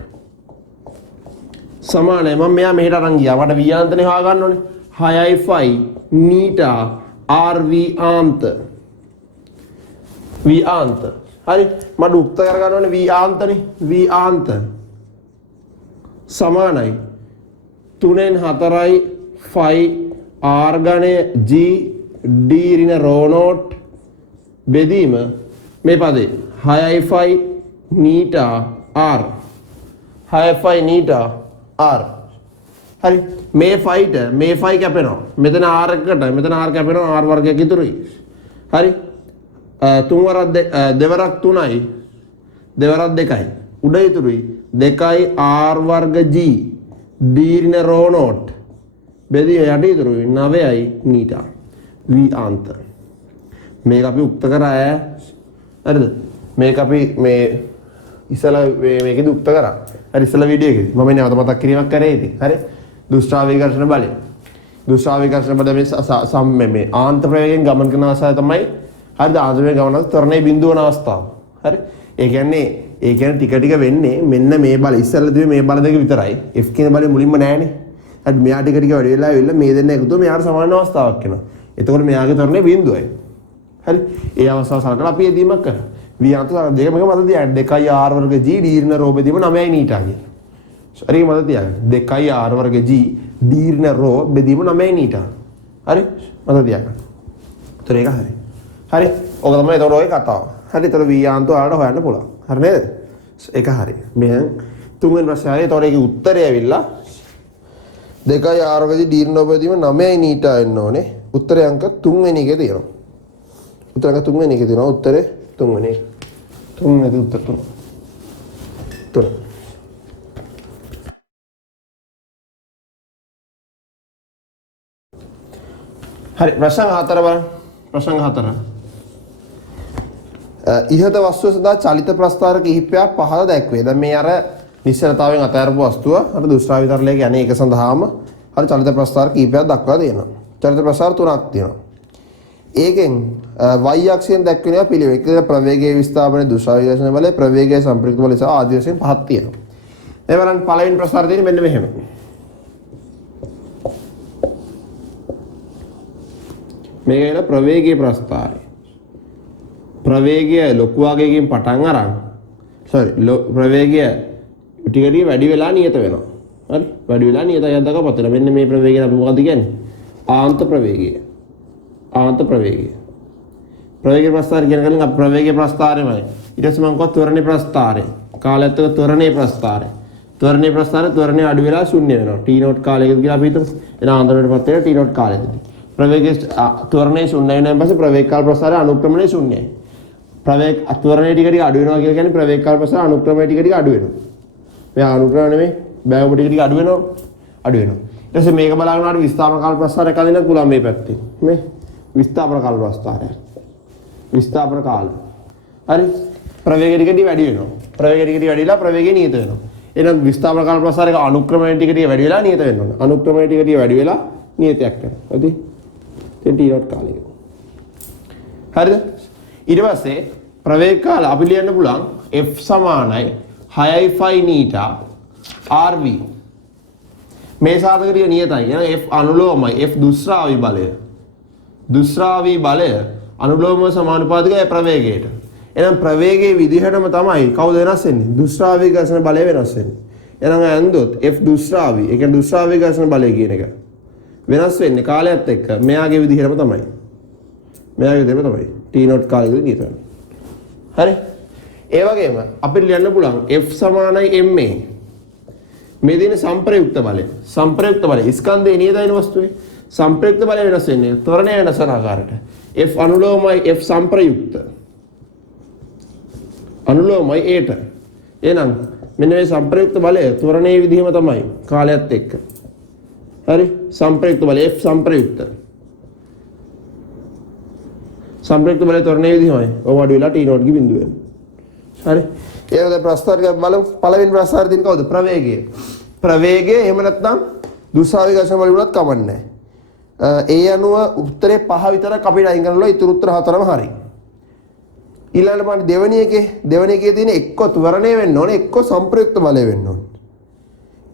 සමානයි. මම මෙයා මෙහෙට අරන් ගියා. මට v ආන්තනේ හොයා ගන්න ඕනේ. 6යි 5 නීටා rv ආන්ත. v ආන්ත. හරි. මට උක්ත කරගන්න ඕනේ v ආන්තනේ. v ආන්ත සමානයි 3න් 4යි 5 r ඝනය g d ඍණ ρ නෝට් බෙදීම මේ පදේ 6යි 5 නීටා r. 6යි 5 නීටා r. හරි. මේ 5ට මේ 5 කැපෙනවා. මෙතන r එකට මෙතන r කැපෙනවා r වර්ගයක් ඉතුරුයි. හරි. තුන් වරක් දෙවරක් 3යි දෙවරක් 2යි උඩ ඉතුරුයි 2යි r වර්ග g d ඍණ ρ නෝට් බෙදී යට ඉතුරුයි 9යි නීටා v ආන්ත. මේක අපි උක්ත කරා. හරිද? මේක අපි මේ ඉස්සලා මේකෙදි උක්ත කරා. හරි. ඉස්සලා වීඩියෝ එකේදී මම නැවත මතක් කිරීමක් කරේ ඉතින්. හරි. දුෂ්ටාවී ඝර්ෂණ බලය. දුෂ්ටාවී ඝර්ෂණ බලය මේ ආන්ත ප්‍රවේගයෙන් ගමන් කරන අවස්ථාව තමයි හරිද? ආන්ත ප්‍රවේගයෙන් ගමන ත්වරණයේ බිඳුව වන අවස්ථාව. හරි. ඒ කියන්නේ ටික ටික වෙන්නේ මෙන්න මේ බල ඉස්සලා දුවේ මේ බල දෙක විතරයි. f කියන බලය මුලින්ම නැහැනේ. හරි. මෙයා ටික ටික වැඩි වෙලා ඇවිල්ලා මේ දෙන්න එකතුව මෙයාට සමාන අවස්ථාවක් එනවා. එතකොට මෙයාගේ ත්වරණය බිඳුවයි. හරි. ඒ අවස්ථාව සලකලා අපි එදීමක් කරා. v ආන්ත දෙක මේක මත තියාගන්න. 2යි r වර්ග g d ඍණ ρ බෙදීම 9යි නීටා කියලා. හරි. මත තියාගන්න. 2යි r වර්ග g d ඍණ ρ බෙදීම 9යි නීටා. හරි. මත තියාගන්න. ඒතර ඒක හරි. හරි. ඔක තමයි ඒතර ඔය කතාව. හරි. ඒතර v ආන්ත ඔයාලට හොයන්න පුළුවන්. හරි නේද? ඒක හරි. මෙහෙන් තුන්වෙනි ප්‍රශ්නේ හරි. ඒතර ඒකේ උත්තරය ඇවිල්ලා 2යි r වර්ග g d ඍණ ρ බෙදීම 9යි නීටා එන්න ඕනේ. උත්තරය අංක 3 වෙනි එකේ තියෙනවා. උත්තර අංක 3 වෙනි එකේ තියෙනවා. උත්තරේ 3 වෙනි එක. 3 වෙනි උත්තර 3. 3. හරි. ප්‍රශ්න 4 බලන්න. ප්‍රශ්න 4. ඉහත වස්තුව සඳහා චලිත ප්‍රස්ථාර කිහිපයක් පහළ දැක්වේ. දැන් මේ අර නිශ්චලතාවයෙන් අතහැරපු වස්තුව අර දුෂ්ටාවී තරලයක යන්නේ ඒක සඳහාම අර චලිත ප්‍රස්ථාර කිහිපයක් දක්වලා තියෙනවා. චලිත ප්‍රස්ථාර 3ක් තියෙනවා. ඒකෙන් y අක්ෂයෙන් දැක්වෙනවා පිළිවෙල. ඒක ප්‍රවේගයේ විස්ථාපන දුෂ්ටාවී ඝර්ෂණ බලය, ප්‍රවේගයේ සම්ප්‍රයුක්ත බලය සහ ආදී වශයෙන් පහක් තියෙනවා. මේ බලන්න පළවෙනි ප්‍රස්ථාර තියෙන්නේ මෙන්න මෙහෙම. මේක වෙන ප්‍රවේගයේ ප්‍රස්ථාරය. ප්‍රවේගය ලොකු වගේකින් පටන් අරන් ප්‍රවේගය ටික ටික වැඩි වෙලා නියත වෙනවා. හරි වැඩි වෙලා නියතයක් දක්වා පත් වෙනවා. මෙන්න මේ ප්‍රවේගය අපි මොකද්ද කියන්නේ? ආන්ත ප්‍රවේගය. ආන්ත ප්‍රවේගය. ප්‍රවේග ප්‍රස්ථාරය කියන කලින් අපි ප්‍රවේග ප්‍රස්ථාරයමයි. ඊට පස්සේ මම කිව්වා ත්වරණේ ප්‍රස්ථාරය. කාලයත් එක්ක ත්වරණේ ප්‍රස්ථාරය. ත්වරණේ ප්‍රස්ථාරය ත්වරණේ අඩු වෙලා ශුන්‍ය වෙනවා. t නෝට් කාලයකදී කියලා අපි හිතමු. එන ආන්තරයටපත් වෙන t නෝට් කාලයකදී. ප්‍රවේගයේ ත්වරණේ ශුන්‍ය වෙනාන් පස්සේ ප්‍රවේග කාල ප්‍රස්ථාරය අනුක්‍රමණය ශුන්‍යයි. ප්‍රවේග ත්වරණේ ටික ටික අඩු වෙනවා කියලා කියන්නේ ප්‍රවේග කාල ප්‍රස්ථාරය අනුක්‍රමණය ටික ටික අඩු වෙනවා. මේ අනුක්‍රමණය නෙමෙයි බෑවුම ටික ටික අඩු වෙනවා. අඩු වෙනවා. ඊට පස්සේ මේක බලාගෙනාට විස්ථාපන කාල ප්‍රස්ථාරය කලින් පුළුවන් මේ පැත්තේ. මේ විස්ථාපන කාල ප්‍රස්ථාරය. විස්ථාපන කාල. හරි ප්‍රවේගය ටික ටික වැඩි වෙනවා. ප්‍රවේගය ටික ටික වැඩිලා ප්‍රවේගය නියත වෙනවා. එහෙනම් විස්ථාපන කාල ප්‍රස්ථාරයක අනුක්‍රමණය ටික ටික වැඩි වෙලා නියත වෙන්න ඕන. අනුක්‍රමණය ටික ටික වැඩි වෙලා නියතයක් වෙනවා. හරිද? දැන් t නෝට් කාලයක. හරිද? ඊට පස්සේ ප්‍රවේග කාල අපි ලියන්න පුළුවන් f සමානයි 6.5 නීටා rv. මේ සාධකය නියතයි. එහෙනම් f අනුලෝමයි f දුස්රාවි බලය. දුස්රාවි බලය අනුලෝම සමානුපාතිකයි ප්‍රවේගයට. එහෙනම් ප්‍රවේගයේ විදිහටම තමයි කවුද වෙනස් වෙන්නේ? දුස්රාවි ඝර්ෂණ බලය වෙනස් වෙන්නේ. එහෙනම් ඇන්දොත් F දුස්රාවි, ඒ කියන්නේ දුස්රාවි ඝර්ෂණ බලය කියන එක වෙනස් වෙන්නේ කාලයත් එක්ක. මෙයාගේ විදිහටම තමයි. මෙයාගේ විදිහටම තමයි. T නෝට් කාලෙකදී නියත වෙන්නේ. හරි? ඒ වගේම අපිට ලියන්න පුළුවන් F සමානයි ma. මේ දෙන සංප්‍රයුක්ත බලය. සංප්‍රයුක්ත බලය ස්කන්ධයේ නියතයින වස්තුවේ සංප්‍රයුක්ත බලය වෙනස් වෙන්නේ ත්වරණය වෙනස් වෙන ආකාරයට. F අනුලෝමයි F සංප්‍රයුක්ත. අනුලෝමයි ඒට. එහෙනම් මෙන්න මේ සංප්‍රයුක්ත බලය ත්වරණයේ විදිහම තමයි කාලයත් එක්ක. හරි? සංප්‍රයුක්ත බලය F සංප්‍රයුක්ත. සංප්‍රයුක්ත බලය ත්වරණයේ විදිහමයි. ඔව් අඩු වෙලා t නෝට් ගේ බිඳුව වෙනවා. හරි? ඊළඟ ප්‍රස්ථාරක බලමු. පළවෙනි ප්‍රස්ථාරය තියෙන කවුද? ප්‍රවේගය. ප්‍රවේගය එහෙම නැත්නම් දුස්රාවි ඝර්ෂණ බලය වුණත් කමන්නේ නැහැ. ඒ අනුව උත්තරේ 5 විතරක් අපිට අයින් කරනවා. ඉතුරු උත්තර 4ම හරි. ඊළඟට බලන්න දෙවෙනි එකේ තියෙන එක්ක ත්වරණය වෙන්න ඕනේ එක්ක සංප්‍රයුක්ත බලය වෙන්න ඕනේ.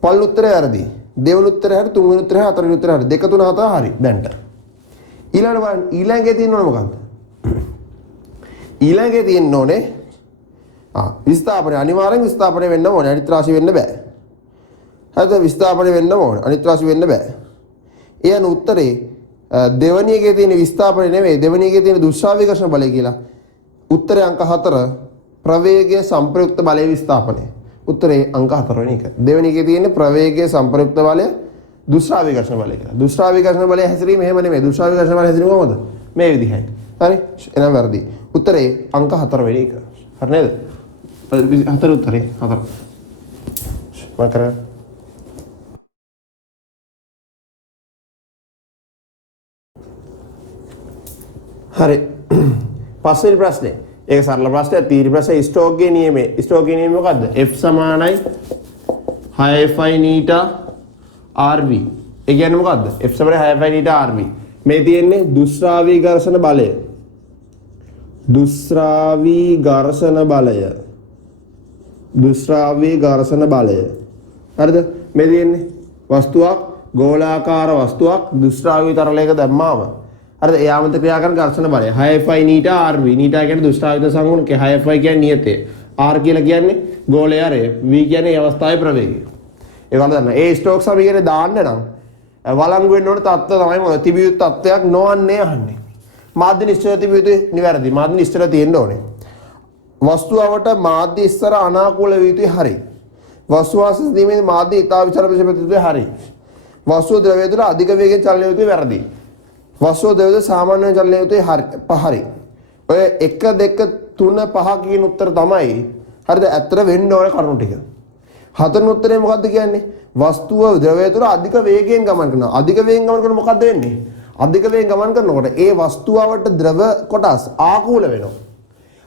පළවෙනි උත්තරය හරිද? දෙවෙනි උත්තරය හරි, තුන්වෙනි උත්තරය හරි, හතරවෙනි උත්තරය හරි. 2 3 4 හරි දැන්ට. ඊළඟට බලන්න ඊළඟේ තියෙන්න ඕනේ මොකක්ද? ඊළඟේ තියෙන්න ඕනේ විස්ථාපනය. අනිවාර්යෙන් විස්ථාපනය වෙන්න ඕනේ. අනිත් රාශි වෙන්න බෑ. හරිද? විස්ථාපනය වෙන්න ඕනේ. අනිත් රාශි වෙන්න බෑ. ඒ අනුව උත්තරේ දෙවෙනි එකේ තියෙන විස්ථාපනය නෙමෙයි දෙවෙනි එකේ තියෙන දුස්රාවි ඝර්ෂණ බලය කියලා. උත්තරේ අංක 4 ප්‍රවේගයේ සංප්‍රයුක්ත බලය විස්ථාපනය. උත්තරේ අංක 4 වෙනි එක. දෙවෙනි එකේ තියෙන ප්‍රවේගයේ සංප්‍රයුක්ත බලය දුස්රාවි ඝර්ෂණ බලය කියලා. දුස්රාවි ඝර්ෂණ බලය හැසිරීම එහෙම නෙමෙයි. දුස්රාවි ඝර්ෂණ බලය හැසිරීම කොහොමද? මේ විදිහයි. හරි? එහෙනම් වැරදි. උත්තරේ අංක 4 වෙනි එක. හරි නේද? 4 උත්තරේ 4. මකර හරි. පස්වෙනි ප්‍රශ්නේ. ඒක සරල ප්‍රශ්නයක්. තීරි ප්‍රශ්නේ ස්ටෝක්ගේ නියමය. ස්ටෝක්ගේ නියමය මොකද්ද? F සමානයි 6.5 නීටා RV. ඒ කියන්නේ මොකද්ද? F සමානයි 6.5 නීටා RV. මේ තියෙන්නේ දුස්රාවි ඝර්ෂණ බලය. දුස්රාවි ඝර්ෂණ බලය. දුස්රාවි ඝර්ෂණ බලය. හරිද? මේ තියෙන්නේ වස්තුවක් ගෝලාකාර වස්තුවක් දුස්රාවි තරලයක දැම්මාම හරිද? ඒ ආමන්ත්‍ර ක්‍රියා කරන ඝර්ෂණ බලය 6.5 නීටා RV. නීටා කියන්නේ දුස්රාවිත සංගුණක 6.5 කියන්නේ නියතය. R කියලා කියන්නේ ගෝලයාරය. V කියන්නේ ඒ අවස්ථාවේ ප්‍රවේගය. ඒක වල දන්න. ඒ ස්ටෝක් සමීකරණය දාන්න නම් වළංගු වෙන්න ඕන තත්ත්ව තමයි මොකද? තිබිය යුතු තත්ත්වයක් නොවන්නේ අහන්නේ. මාධ්‍ය නිශ්චල තිබිය යුතු නිවැරදි. මාධ්‍ය නිශ්චල තියෙන්න ඕනේ. වස්තුවට මාධ්‍ය ඉස්සර අනාකූල විය යුතුයි හරි. වස්තුව ආසස් දීමේ මාධ්‍ය ඉතා විචාර ප්‍රතිපදිතේ හරි. වස්තුව ද්‍රව්‍ය තුළ අධික වේගයෙන් චලනය යුතුයි වැරදි. වස්තුව ද්‍රව්‍ය සාමාන්‍ය චලනය යුතුයි හරි. ඔය 1 2 3 5 කියන උත්තර තමයි හරිද? ඇත්තට වෙන්න ඕන කරුණු ටික. හතරවෙනි උත්තරේ මොකද්ද කියන්නේ? වස්තුව ද්‍රව්‍ය තුළ අධික වේගයෙන් ගමන් කරනවා. අධික වේගයෙන් ගමන් කරනකොට මොකද්ද වෙන්නේ? අධික වේගයෙන් ගමන් කරනකොට ඒ වස්තුවට ද්‍රව කොටස් ආකූල වෙනවා.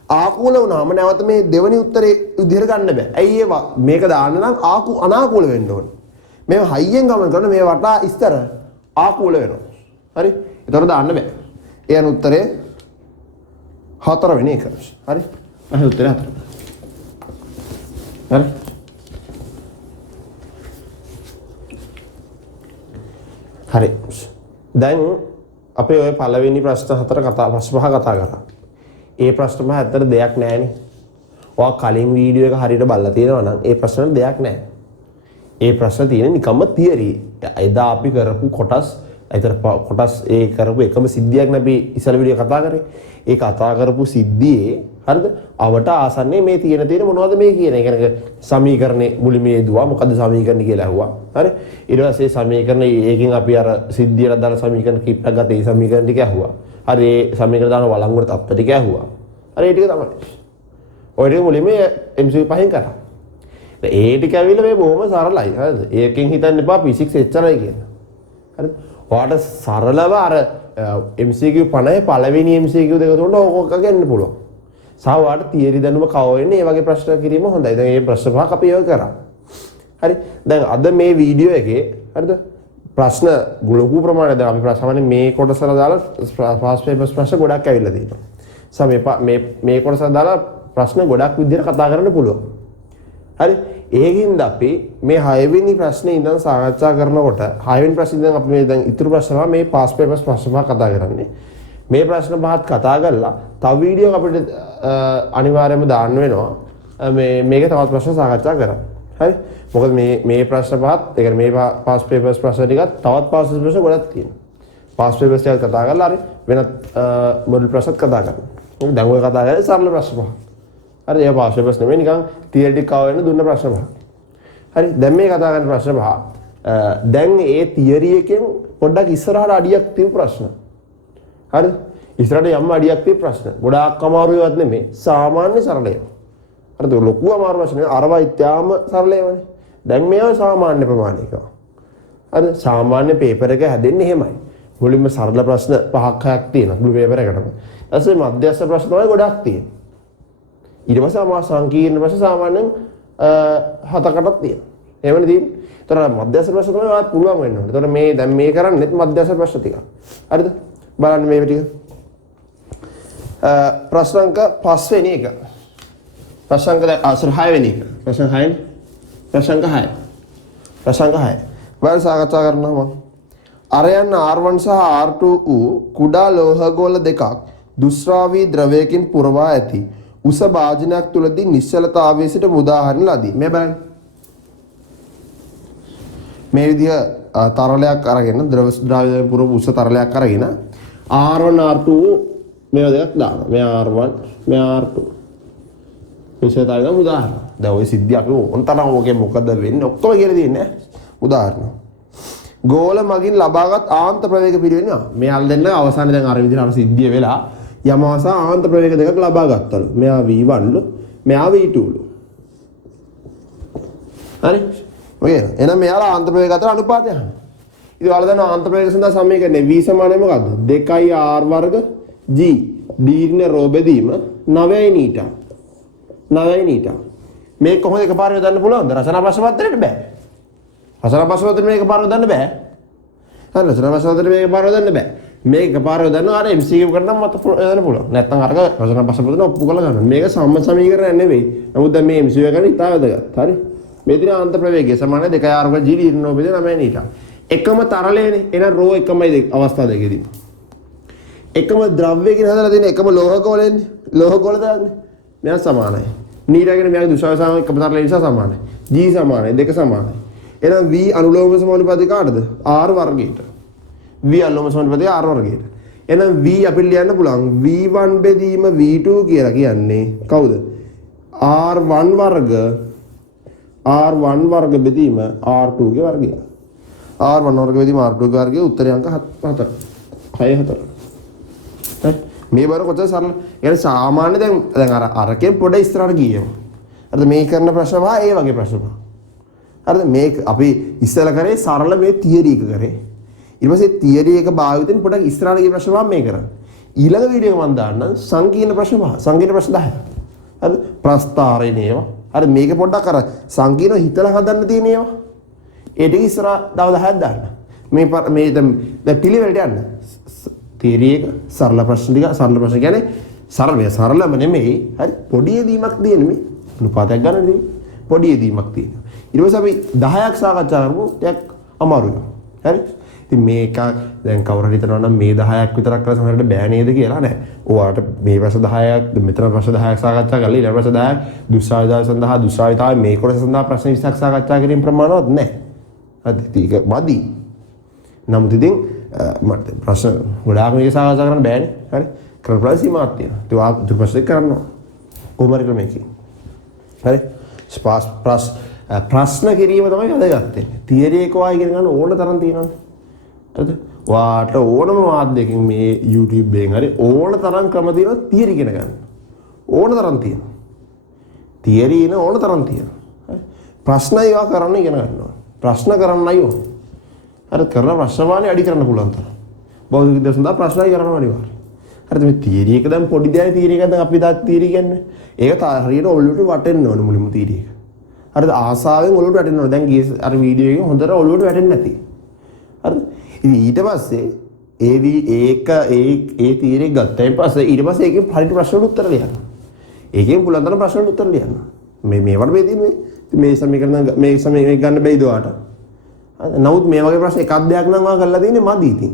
ආකූල වුණාම නැවත මේ දෙවෙනි උත්තරේ විදිහට ගන්න බෑ. ඇයි මේක දාන්න නම් අනාකූල වෙන්න ඕනේ. මේ හයියෙන් ගමන් කරන මේ වටා ඉස්තර ආකූල වෙනවා. හරි? ඒතර දාන්න බෑ. ඒ අන උත්තරේ 4 වෙනි එක. හරි? අහේ උත්තරේ 4. හරි? හරි. දැන් අපි ඔය පළවෙනි ප්‍රශ්න 4 ප්‍රශ්න 5 කතා කරා. ඒ ප්‍රශ්න පහ ඇත්තට දෙයක් නැහැනේ. ඔයා කලින් වීඩියෝ එක හරියට බලලා තියෙනවා නම් ඒ ප්‍රශ්න දෙයක් නැහැ. ඒ ප්‍රශ්න තියෙන්නේ නිකම්ම තියරි. එදා අපි කරපු කොටස් ඒ කරපු එකම සිද්ධියක් නේ අපි ඉස්සල වීඩියෝ කතා කරේ. ඒ කතා කරපු සිද්ධියේ හරිද? අවට ආසන්නේ මේ තියෙන මොනවද මේ කියන එක. සමීකරණේ මුලින්ම දුවා මොකද්ද සමීකරණ කියලා අහුවා. හරි. ඊට පස්සේ සමීකරණ ඒකෙන් අපි අර සිද්ධියට දාලා සමීකරණ කීපයක් ගත්තා. ඒ සමීකරණ ටික අහුවා. හරි. ඒ සමීකරණ දාන වළංගුවට තත්ත්ව ටික අහුවා. හරි. ඒ ටික තමයි. ඔය ටික මුලින්ම MCQ පහෙන් කරා. ඒ ටික ඇවිල්ලා මේ බොහොම සරලයි. හරිද? ඒකෙන් හිතන්න එපා ෆිසික්ස් එච්චරයි කියලා. හරිද? ඔයාලට සරලව අර MCQ 50 පළවෙනි MCQ දෙක තුනට ඕක ගන්න පුළුවන්. සහ ඔයාලට තියරි දැනුම කව වෙන්නේ මේ වගේ ප්‍රශ්න කිරීම හොඳයි. දැන් මේ ප්‍රශ්න පහක් අපි ඒක කරා. හරි. දැන් අද මේ වීඩියෝ එකේ හරිද? ප්‍රශ්න ලොකු ප්‍රමාණයක් දැන් අපි සාමාන්‍යයෙන් මේ කොටසට දාලා ෆාස්ට් පේපර්ස් ප්‍රශ්න ගොඩක් ඇවිල්ලා තියෙනවා. සහ මේ කොටසට දාලා ප්‍රශ්න ගොඩක් විදිහට කතා කරන්න පුළුවන්. හරි. ඒකින්ද අපි මේ 6 වෙනි ප්‍රශ්නේ ඉඳන් සාකච්ඡා කරනකොට 6 වෙනි ප්‍රශ්නේ ඉඳන් අපි මේ දැන් ඉතුරු ප්‍රශ්න මේ පාස් පේපර්ස් ප්‍රශ්න පහ කතා කරන්නේ. මේ ප්‍රශ්න පහත් කතා කරලා තව වීඩියෝ අපිට අනිවාර්යයෙන්ම දාන්න වෙනවා. මේකේ තවත් ප්‍රශ්න සාකච්ඡා කරන්න. හරි. මොකද මේ ප්‍රශ්න පහත් ඒ කියන්නේ මේ පාස් පේපර්ස් ප්‍රශ්න ටිකත් තවත් පාස් ප්‍රශ්න ගොඩක් තියෙනවා. පාස් පේපර්ස් ටික කතා කරලා හරි වෙනත් මොඩල් ප්‍රශ්නත් කතා කරනවා. දැන් ඔය කතා කරන්නේ සරල ප්‍රශ්න පහ. හරි. ඒ පාස් පේපර්ස් නෙමෙයි නිකන් තියරිටික් කව වෙන දුන්න ප්‍රශ්න පහ. හරි. දැන් මේ කතා කරන ප්‍රශ්න පහ දැන් ඒ තියරි එකෙන් පොඩ්ඩක් ඉස්සරහට අඩියක් තියු ප්‍රශ්න. හරි. ඉස්සරහට යම් අඩියක් තියු ප්‍රශ්න. ගොඩාක් අමාරුයිවත් නෙමෙයි. සාමාන්‍ය සරලයි. හරිද? ලොකු අමාරු ප්‍රශ්න නෙවෙයි. අරවා ඉත්‍යාම සරලයිවනේ. දැන් මේවා සාමාන්‍ය ප්‍රමාණික. හරි. සාමාන්‍ය පේපර් එක හැදෙන්නේ එහෙමයි. මුලින්ම සරල ප්‍රශ්න 5ක් 6ක් තියෙනවා මුළු පේපර් එකටම. ඊට පස්සේ මධ්‍යස්ථ ප්‍රශ්න තමයි ගොඩක් තියෙන්නේ. ඊට පස්සේ සංකීර්ණ ප්‍රශ්න සාමාන්‍යයෙන් 7කටක් තියෙනවා. එහෙමනේ තියෙන්නේ. ඒතර මධ්‍යස්ථ ප්‍රශ්න තමයි වාත් පුළුවන් වෙන්න ඕනේ. ඒතර මේ දැන් මේ කරන්නේත් මධ්‍යස්ථ ප්‍රශ්න ටික. හරිද? බලන්න මේ ටික. ප්‍රශ්න අංක 5 වෙනි එක. ප්‍රශ්න අංක 6 වෙනි එක. ප්‍රශ්න 6නේ. ප්‍රශ්න අංක 6. ප්‍රශ්න අංක 6. වල සාකච්ඡා කරනවා මම. අරයන් R1 සහ R2 වූ කුඩා ලෝහ ගෝල දෙකක් දුෂ්‍රාවී ද්‍රවයකින් පුරවා ඇති උස භාජනයක් තුලදී නිශ්චලතාවයේ සිට උදාහරණ ලදී. මේ බලන්න. මේ විදිහ තරලයක් අරගෙන ද්‍රවයෙන් පුරව උස තරලයක් අරගෙන R1 R2 මේවා දෙකක් දානවා. මේ R1 මේ R2. නිශ්චලතාවයේ උදාහරණ. දැන් ওই සිද්ධිය අපි උන්තරම ඔකේ මොකද වෙන්නේ ඔක්කොම කියලා දෙන්නේ උදාහරණ. ගෝල මගින් ලබාගත් ආන්ත ප්‍රවේග පිළිවෙල මෙයාල් දෙන්න අවසානයේ දැන් අර විදිහට අර සිද්ධිය වෙලා යමවසා ආන්ත ප්‍රවේග දෙකක් ලබා ගත්තලු. මෙයා V1 ලු මෙයා V2 ලු. හරි. ඔය එහෙනම් මෙයාලා ආන්ත ප්‍රවේග අතර අනුපාතය අහනවා. ඉතින් ඔයාලා දන්නවා ආන්ත ප්‍රවේග සඳහා සමීකරණය V සමානයි මොකද්ද? 2r වර්ග g දීර්ඝ රෝ බෙදීම 9යි නීටා. 9යි නීටා. මේක කොහොමද එකපාරට දාන්න පුළුවන්ද? රචනා ප්‍රශ්න පත්‍රයට බෑ. රචනා ප්‍රශ්න පත්‍රයට මේක එකපාරට දාන්න බෑ. හරි රචනා ප්‍රශ්න පත්‍රයට මේක එකපාරට දාන්න බෑ. මේක එකපාරට දාන්න අර MCQ කරනම් මත දාන්න පුළුවන්. නැත්නම් අරක රචනා ප්‍රශ්න පත්‍රයට ඔප්පු කරලා ගන්න. මේක සමීකරණයක් නෙවෙයි. නමුත් දැන් මේ MCQ කරන්නේ ඉතාල වැදගත්. හරි. මේ දින ආන්ත ප්‍රවේගය සමානයි 2r වර්ග g දීර්ඝ රෝ බෙදීම 9 නීටා. එකම තරලයනේ. එහෙනම් රෝ එකමයි අවස්ථා දෙකේදී. එකම ද්‍රව්‍යකින් හදලා තියෙන එකම ලෝහ ගෝලෙන්නේ. ලෝහ ගෝල දාන්නේ. මෙයා සමානයි. නීටාගෙන මෙයාගේ දුෂ්‍රාව්‍ය සාම එකම තරලය නිසා සමානයි. g සමානයි. දෙක සමානයි. එහෙනම් v අනුලෝම සමානුපාතික කාටද? r වර්ගයට. v අනුලෝම සමානුපාතික r වර්ගයට. එහෙනම් v අපිට ලියන්න පුළුවන් v1 බෙදීම v2 කියලා කියන්නේ කවුද? r1 වර්ග බෙදීම r2 ගේ වර්ගය. r1 වර්ග බෙදීම r2 ගේ වර්ගය උත්තරය අංක 4. 6 4. මේ බර කොච්චර සරල. يعني සාමාන්‍ය දැන් අරකින් පොඩ ඉස්සරහට ගියමු. හරිද මේ කරන ප්‍රශ්න පහ ඒ වගේ ප්‍රශ්න පහ. හරිද මේක අපි ඉස්සෙල්ලා කරේ සරල මේ තියරි එක කරේ. ඊට පස්සේ තියරි එක භාවිතෙන් පොඩක් ඉස්සරහට ගිය ප්‍රශ්න පහ මේ කරන්නේ. ඊළඟ වීඩියෝ එක මම දාන්නම් සංකීර්ණ ප්‍රශ්න පහ. සංකීර්ණ ප්‍රශ්න 10. හරිද ප්‍රස්තාරණේ ඒවා. හරි මේක පොඩ්ඩක් අර සංකීර්ණ හිතලා හදන්න තියෙන ඒවා. ඒ ටික ඉස්සරහ දව 10ක් දාන්න. මේ දැන් පිළිවෙලට යන්න. තියරි එක සරල ප්‍රශ්න ටික සරල ප්‍රශ්න කියන්නේ සරලම නෙමෙයි. හරි පොඩි යෙදීමක් තියෙන මේ අනුපාතයක් ගන්න නෙමෙයි. පොඩි යෙදීමක් තියෙනවා. ඊට පස්සේ අපි 10ක් සාකච්ඡා කරමු. ටිකක් අමාරුයි. හරි ඉතින් මේක දැන් කවුරු හරි හිතනවා නම් මේ 10ක් විතරක් කරලා සමහරවිට බෑ නේද කියලා නෑ. ඔයාට මේ ප්‍රශ්න 10ක් මෙතන ප්‍රශ්න 10ක් සාකච්ඡා කරලා ඊළඟ ප්‍රශ්න 10ක් දුස්සාවිතාව සඳහා දුස්සාවිතාවේ මේ කොටස සඳහා ප්‍රශ්න 20ක් සාකච්ඡා කිරීම ප්‍රමාණවත් නෑ. හරි ඒක මදි. නමුත් ඉතින් මට ප්‍රශ්න ගොඩාක් මේක සාකච්ඡා කරන්න බෑනේ. හරි. කරන ප්‍රශ්න සීමාවක් තියෙනවා. ඒක ආ ප්‍රශ්න කරනවා. කොහොම හරි ක්‍රමයකින්. හරි. ප්‍රශ්න කිරීම තමයි වැදගත් වෙන්නේ. තියරි එක වා ඉගෙන ගන්න ඕන තරම් තියෙනවානේ. හරිද? වාට ඕනම මාධ්‍යකින් මේ YouTube එකෙන් හරි ඕන තරම් ක්‍රම තියෙනවා තියරි ඉගෙන ගන්න. ඕන තරම් තියෙනවා. තියරි ඉන ඕන තරම් තියෙනවා. හරි. ප්‍රශ්න ඒවා කරන්න ඉගෙන ගන්නවා. ප්‍රශ්න කරන්නයි ඕන. හරි කරන ප්‍රශ්න වානේ අඩි කරන්න පුළුවන් තරම්. බෞද්ධ විද්‍යාව සඳහා ප්‍රශ්නයි කරනවා අනිවාර්යයෙන්. හරිද මේ තියරි එක දැන් පොඩි දෙයක් තියරි එක දැන් අපි දාත් තියරි කියන්නේ. ඒක හරියට ඔළුවට වටෙන්න ඕන මුලින්ම තියරි එක. හරිද ආසාවෙන් ඔළුවට වැටෙන්න ඕන. දැන් ගිය අර වීඩියෝ එකේ හොඳට ඔළුවට වැටෙන්නේ නැති. හරිද? ඉතින් ඊට පස්සේ ඒ තියරි ගත්තයින් පස්සේ ඊට පස්සේ ඒකෙන් හරියට ප්‍රශ්නවලට උත්තර ලියන්න. ඒකෙන් පුළුවන් තරම් ප්‍රශ්නවලට උත්තර ලියන්න. මේවට මේ තියෙන්නේ මේ සමීකරණ මේ සමීකරණ ගන්න බැයිද ඔයාට? නමුත් මේ වගේ ප්‍රශ්න එකක් දෙයක් නම් ඔයා කරලා තියෙන්නේ මදි ඉතින්.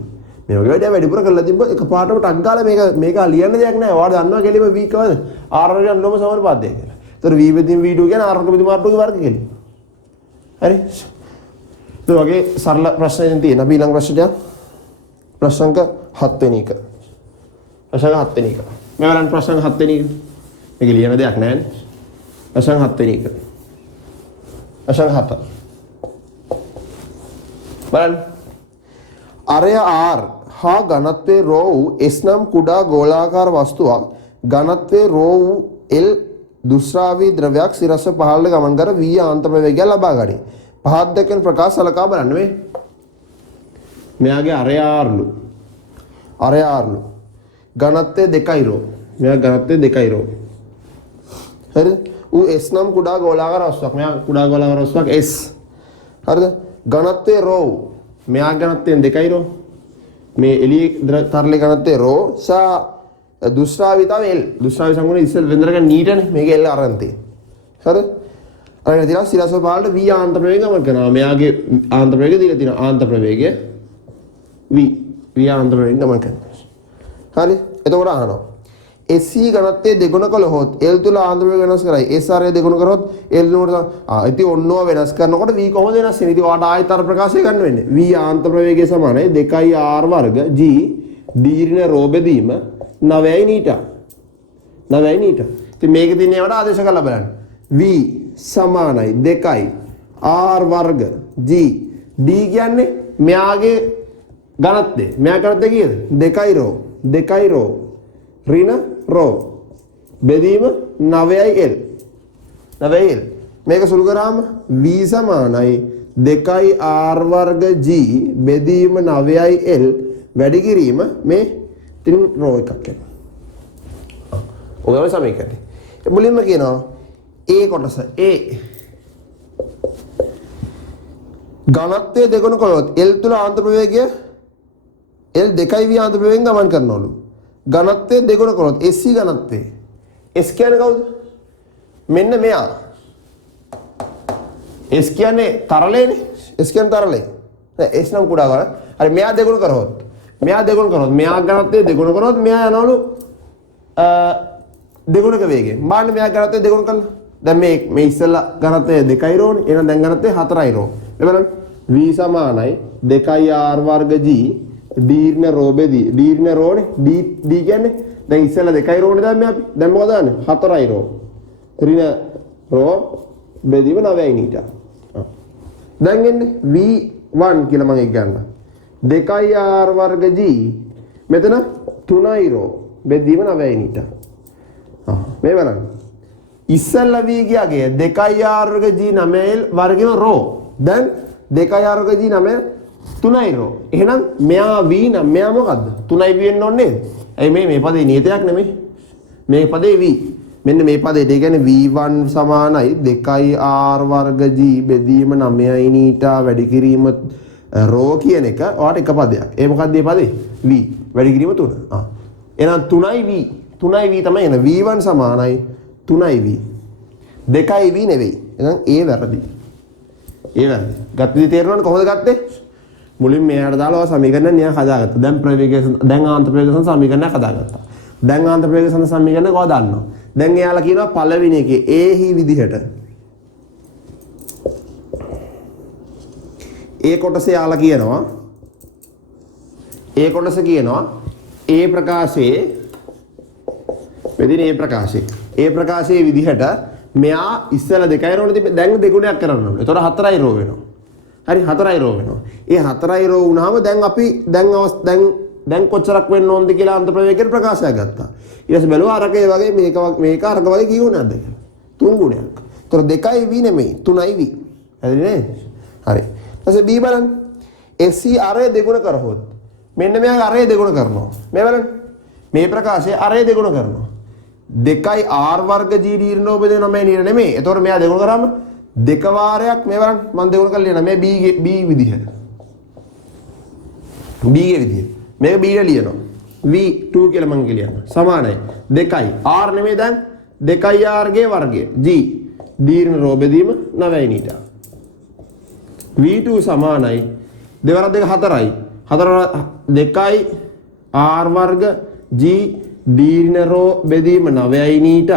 මේ වගේ වැඩ වැඩිපුර කරලා තිබ්බ එකපාරටම ටක් ගාලා මේක ලියන්න දෙයක් නැහැ. ඔයාලා දන්නවා කෙලිම v කවද? r වලින් ලොම සමානුපාතය කියලා. ඒතර v වෙදින් v2 කියන්නේ r වර්ග බෙදීම r2 වර්ග කෙලිම. හරි? ඒ වගේ සරල ප්‍රශ්නයක් තියෙන. අපි ඊළඟ ප්‍රශ්නට යමු. ප්‍රශ්න අංක 7 වෙනි එක. ප්‍රශ්න අංක 7 වෙනි එක. මේ වලන් ප්‍රශ්න අංක 7 වෙනි එක. මේක ලියන දෙයක් නැහැ නේ. ප්‍රශ්න අංක 7 වෙනි එක. ප්‍රශ්න අංක 7. බලන්න. අරය r හා ඝනත්වයේ ρ වූ s නම් කුඩා ගෝලාකාර වස්තුවක් ඝනත්වයේ ρ වූ l දුෂ්‍රාවී ද්‍රවයක් සිරස පහළට ගමන් කර v ආන්තර වේගය ලබා ගනී. පහත් දැකෙන ප්‍රකාශ සලකා බලන්න මේ. මෙයාගේ අරය rලු. අරය rලු. ඝනත්වයේ 2යි ρ. මෙයා ඝනත්වයේ 2යි ρ. හරිද? ඌ s නම් කුඩා ගෝලාකාර වස්තුවක්. මෙයා කුඩා ගෝලාකාර වස්තුවක් s. හරිද? ඝනත්වයේ ρ වූ මෙයා ඝනත්වයෙන් 2යි රෝ මේ එළිය තරලේ ඝනත්වයේ රෝ සහ දුෂ්‍රාවිතාව L දුෂ්‍රාවි සංගුණය ඉස්සෙල් වෙන්දරක නීටනේ මේක L අරන් තියෙන්නේ හරිද අරගෙන තියලා සිරස්ව පාලට v ආන්තර ප්‍රවේගය ගමන් කරනවා මෙයාගේ ආන්තර ප්‍රවේගය දීලා තියෙනවා ආන්තර ප්‍රවේගය v ආන්තර ප්‍රවේගය ගමන් කරනවා හරි එතකොට අහනවා SC ඝනත්වයේ දෙගුණ කළොත් L තුල ආන්තර ප්‍රවේගය වෙනස් කරයි SR දෙගුණ කරොත් L තුලට ඉතින් ඔන්නෝ වෙනස් කරනකොට v කොහොමද වෙනස් වෙන්නේ ඉතින් ඔයාලට ආයතර ප්‍රකාශය ගන්න වෙන්නේ v ආන්තර ප්‍රවේගය සමානයි 2r වර්ග g දීර්ඝ රෝ බෙදීම 9යි නීටා 9යි නීටා ඉතින් මේකේ තියෙන ඒවාට ආදේශ කරලා බලන්න v සමානයි 2යි r වර්ග g d කියන්නේ මෙයාගේ ඝනත්වය මෙයා ඝනත්වය කීයද 2යි රෝ 2යි රෝ ඍණ රෝ බෙදීම 9යි l 9යි l මේක සුළු කරාම v සමානයි 2යි r වර්ග g බෙදීම 9යි l වැඩි කිරීම මේ තින් රෝ එකක් එනවා. ඔයගොල්ලෝ සමීකරණය. මුලින්ම කියනවා a කොටස a ඝනත්වයේ දෙගුණ කළොත් l තුල ආන්තර ප්‍රවේගය l 2යි v ආන්තර ප්‍රවේගයෙන් ගමන් කරනවලු. ඝනත්වයේ දෙගුණ කළොත් SC ඝනත්වයේ S කියන්නේ කවුද? මෙන්න මෙයා. S කියන්නේ තරලේනේ. S කියන්නේ තරලේ. S නම් කුඩා ගන්න. හරි මෙයා දෙගුණ කරොත්. මෙයා ඝනත්වයේ දෙගුණ කරොත් මෙයා යනවලු දෙගුණක වේගයෙන්. බලන්න මෙයා ඝනත්වයේ දෙගුණ කළා. දැන් මේ ඉස්සෙල්ලා ඝනත්වයේ 2යි රෝනේ. එහෙනම් දැන් ඝනත්වයේ 4යි රෝ. බලන්න v සමානයි 2යි r වර්ග g දීර්ඝ රෝ බෙදී දීර්ඝ රෝනේ d කියන්නේ දැන් ඉස්සෙල්ලා 2යි රෝනේ දැම්මේ අපි දැන් මොකද දාන්නේ 4යි රෝ ඍණ රෝ බෙදීම 9යි නීටා දැන් එන්නේ v1 කියලා මම ඒක ගන්න 2යි r වර්ග g මෙතන 3යි රෝ බෙදීම 9යි නීටා මේ බලන්න ඉස්සෙල්ලා v ගියාගේ 2යි r වර්ග g 9යි වර්ගෙම රෝ දැන් 2යි r වර්ග g 9 3යි රෝ. එහෙනම් මෙයා v නම් මෙයා මොකද්ද? 3යි v වෙන්න ඕනේ නේද? ඇයි මේ පදේ නියතයක් නෙමෙයි. මේ පදේ v. මෙන්න මේ පදේට ඒ කියන්නේ v1 සමානයි 2යි r වර්ග g බෙදීම 9යි නීටා වැඩි කිරීම රෝ කියන එක ඔයාට එක පදයක්. ඒ මොකද්ද මේ පදේ? v වැඩි කිරීම 3. එහෙනම් 3යි v. 3යි v තමයි එන v1 සමානයි 3යි v. 2යි v නෙවෙයි. එහෙනම් ඒ වැරදි. ඒ වැරදි. ගත්තේ තේරෙනවද කොහොමද ගත්තේ? මුලින් මෙයාට දාලා සමීකරණ නිය හදාගත්තා. දැන් ප්‍රවේගය දැන් ආන්තර ප්‍රවේග සඳ සමීකරණයක් හදාගත්තා. දැන් ආන්තර ප්‍රවේග සඳ සමීකරණ කොහොමද දන්නවා? දැන් එයාලා කියනවා පළවෙනි එකේ A විදිහට ඒ කොටස යාලා කියනවා ඒ කොටස කියනවා ඒ ප්‍රකාශයේ මෙදින ඒ ප්‍රකාශයේ විදිහට මෙයා ඉස්සල 2යි රෝනේ තිබ්බ දැන් දෙගුණයක් කරන්න ඕනේ. ඒතකොට 4යි රෝ වෙනවා. හරි 4යි රෝ වෙනවා. ඒ 4යි රෝ වුණාම දැන් අපි දැන් කොච්චරක් වෙන්න ඕනද කියලා අන්ත ප්‍රවේගයට ප්‍රකාශයක් ගත්තා. ඊට පස්සේ බැලුවා අරකේ වගේ මේක අරක වගේ කීවුනේ නැද්ද කියලා. 3 ගුණයක්. ඒතකොට 2යි v නෙමෙයි 3යි v. හරිද නේද? හරි. ඊපස්සේ B බලන්න. SC අරය දෙගුණ කරහොත් මෙන්න මෙයා අරය දෙගුණ කරනවා. මේ බලන්න. මේ ප්‍රකාශයේ අරය දෙගුණ කරනවා. 2යි r වර්ග g දීර්ඝ බෙදෙන 9 නීර නෙමෙයි. ඒතකොට මෙයා දෙගුණ කරාම දෙක වාරයක් මේ බලන්න මම දෙගුණ කරලා ලියනවා. මේ B විදිහ. B ගේ විදිහ. මේක B ට ලියනවා. v2 කියලා මම කියනවා. සමානයි. 2යි r නෙමෙයි දැන් 2යි r ගේ වර්ගය g දීර්ඝ රෝ බෙදීම 9 නීට. v2 සමානයි දෙවරක් දෙක 4යි 2යි r වර්ග g දීර්ඝ රෝ බෙදීම 9යි නීට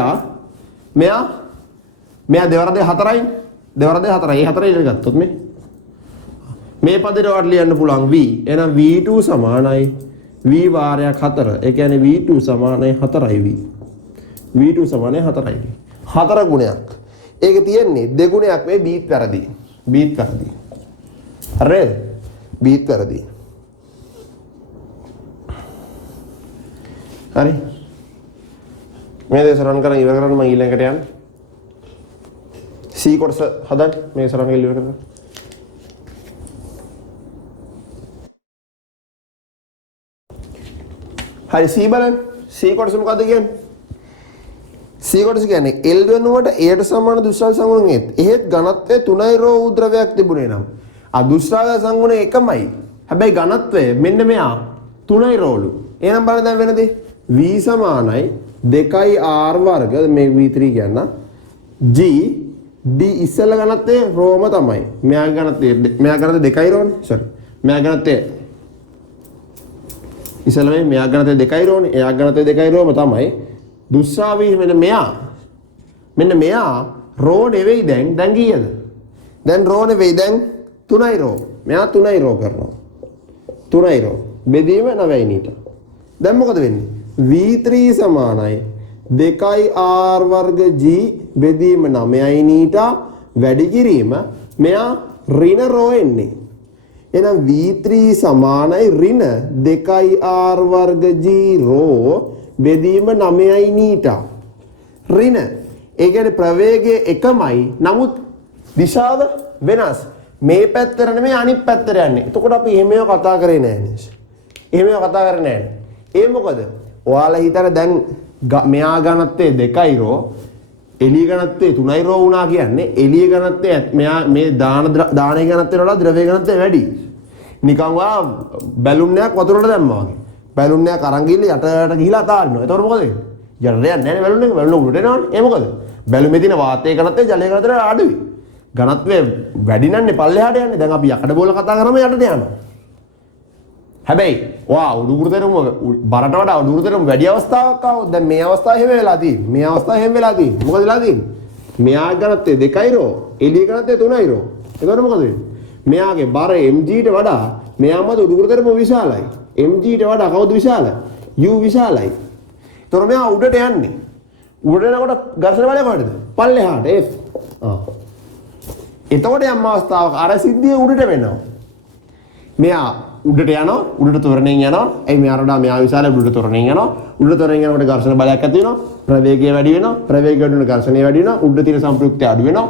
මෙයා දෙවරක් දෙක 4යි දෙවරක් දෙක 4යි ඒ 4යි ඉලක්ක ගත්තොත් මේ පදේට වට ලියන්න පුළුවන් v එහෙනම් v2 සමානයි v වාරයක් 4 ඒ කියන්නේ v2 සමානයි 4යි v v2 සමානයි 4යි 4 ගුණයක් ඒක තියෙන්නේ දෙගුණයක් මේ බීත් වැරදි හරිද බීත් වැරදි හරි මේ දේ සරණ කරන් ඉවර කරන්න මම ඊළඟට යන්න C කොටස හදන්න මේ සරණ කරලා ඉවර කරන්න හරි C බලන්න C කොටස මොකද්ද කියන්නේ C කොටස කියන්නේ L වෙනුවට Aට සමාන දුෂ්ටාව සංගුණෙත් එහෙත් ඝනත්වයේ 3යි රෝ වූ ද්‍රවයක් තිබුණේ නම් දුෂ්ටාව සංගුණය එකමයි හැබැයි ඝනත්වය මෙන්න මෙයා 3යි රෝලු එහෙනම් බලන්න දැන් වෙනදී v සමානයි 2යි r වර්ග මේ v3 කියන්න g d ඉස්සල ඝනත්වයේ රෝම තමයි මෙයා ඝනත්වයේ 2යි රෝනේ sorry මෙයා ඝනත්වයේ ඉස්සල මෙයා ඝනත්වයේ 2යි රෝනේ එයා ඝනත්වයේ 2යි රෝම තමයි දුෂ්ටාවී මෙන්න මෙයා රෝ නෙවෙයි දැන් කීයද දැන් රෝ නෙවෙයි දැන් 3යි රෝ මෙයා 3යි රෝ කරනවා 3යි රෝ බෙදීම 9යි නීට දැන් මොකද වෙන්නේ v3 සමානයි 2යි r වර්ග g බෙදීම 9යි නීට වැඩි කිරීම මෙයා ඍණ රෝ එන්නේ එහෙනම් v3 සමානයි ඍණ 2යි r වර්ග g රෝ බෙදීම 9යි නීට ඍණ ඒ කියන්නේ ප්‍රවේගය එකමයි නමුත් දිශාව වෙනස් මේ පැත්තට නෙමෙයි අනිත් පැත්තට යන්නේ එතකොට අපි එහෙමව කතා කරේ නෑනේ ඒ මොකද ඔයාලා හිතන දැන් මෙයා ඝනත්වයේ 2යි රෝ එළිය ඝනත්වයේ 3යි රෝ වුණා කියන්නේ එළිය ඝනත්වයේ මෙයා මේ දානේ ඝනත්වයට වඩා ද්‍රව්‍ය ඝනත්වය වැඩි නිකන් වා බැලුන් එකක් වතුරට දැම්මා වගේ බැලුන් එකක් අරන් ගිහලා යටට ගිහලා අතාරිනවා එතකොට මොකද වෙන්නේ යටට යන්නේ නැහැ බැලුන් එක බැලුන් උඩට එනවනේ ඒ මොකද බැලුමේ තියෙන වාතයේ ඝනත්වය ජලයේ ඝනත්වයට අඩුයි ඝනත්වය වැඩි නන්නේ පල්ලෙහාට යන්නේ දැන් අපි යකඩ බෝල කතා කරාම යටට යනවා හැබැයි වා උඩුකුරුතරම බරට වඩා උඩුකුරුතරම වැඩි අවස්ථාවක් ආවොත් දැන් මේ අවස්ථාව හැම වෙලා තියෙන්නේ මොකද වෙලා තියෙන්නේ මෙයා ඝනත්වයේ 2යි රෝ එළිය ඝනත්වයේ 3යි රෝ එතකොට මොකද වෙන්නේ මෙයාගේ බර mg ට වඩා මෙයා මත උඩුකුරුතරම විශාලයි mg ට වඩා කවුද විශාල u විශාලයි එතකොට මෙයා උඩට යන්නේ උඩට යනකොට ඝර්ෂණ බලය කොහෙද පල්ලෙහාට f එතකොට යම් අවස්ථාවක අර සිද්ධිය උඩට වෙනවා මෙයා උඩට යනවා උඩට තොරණෙන් යනවා එයි මෙයාට වඩා මෙයා විශාල උඩට තොරණෙන් යනවා උඩට තොරණෙන් යනකොට ඝර්ෂණ බලයක් ඇති වෙනවා ප්‍රවේගය වැඩි වෙනවා ප්‍රවේගය වැඩි වෙනකොට ඝර්ෂණය වැඩි වෙනවා උඩ තියෙන සම්ප්‍රයුක්තය අඩු වෙනවා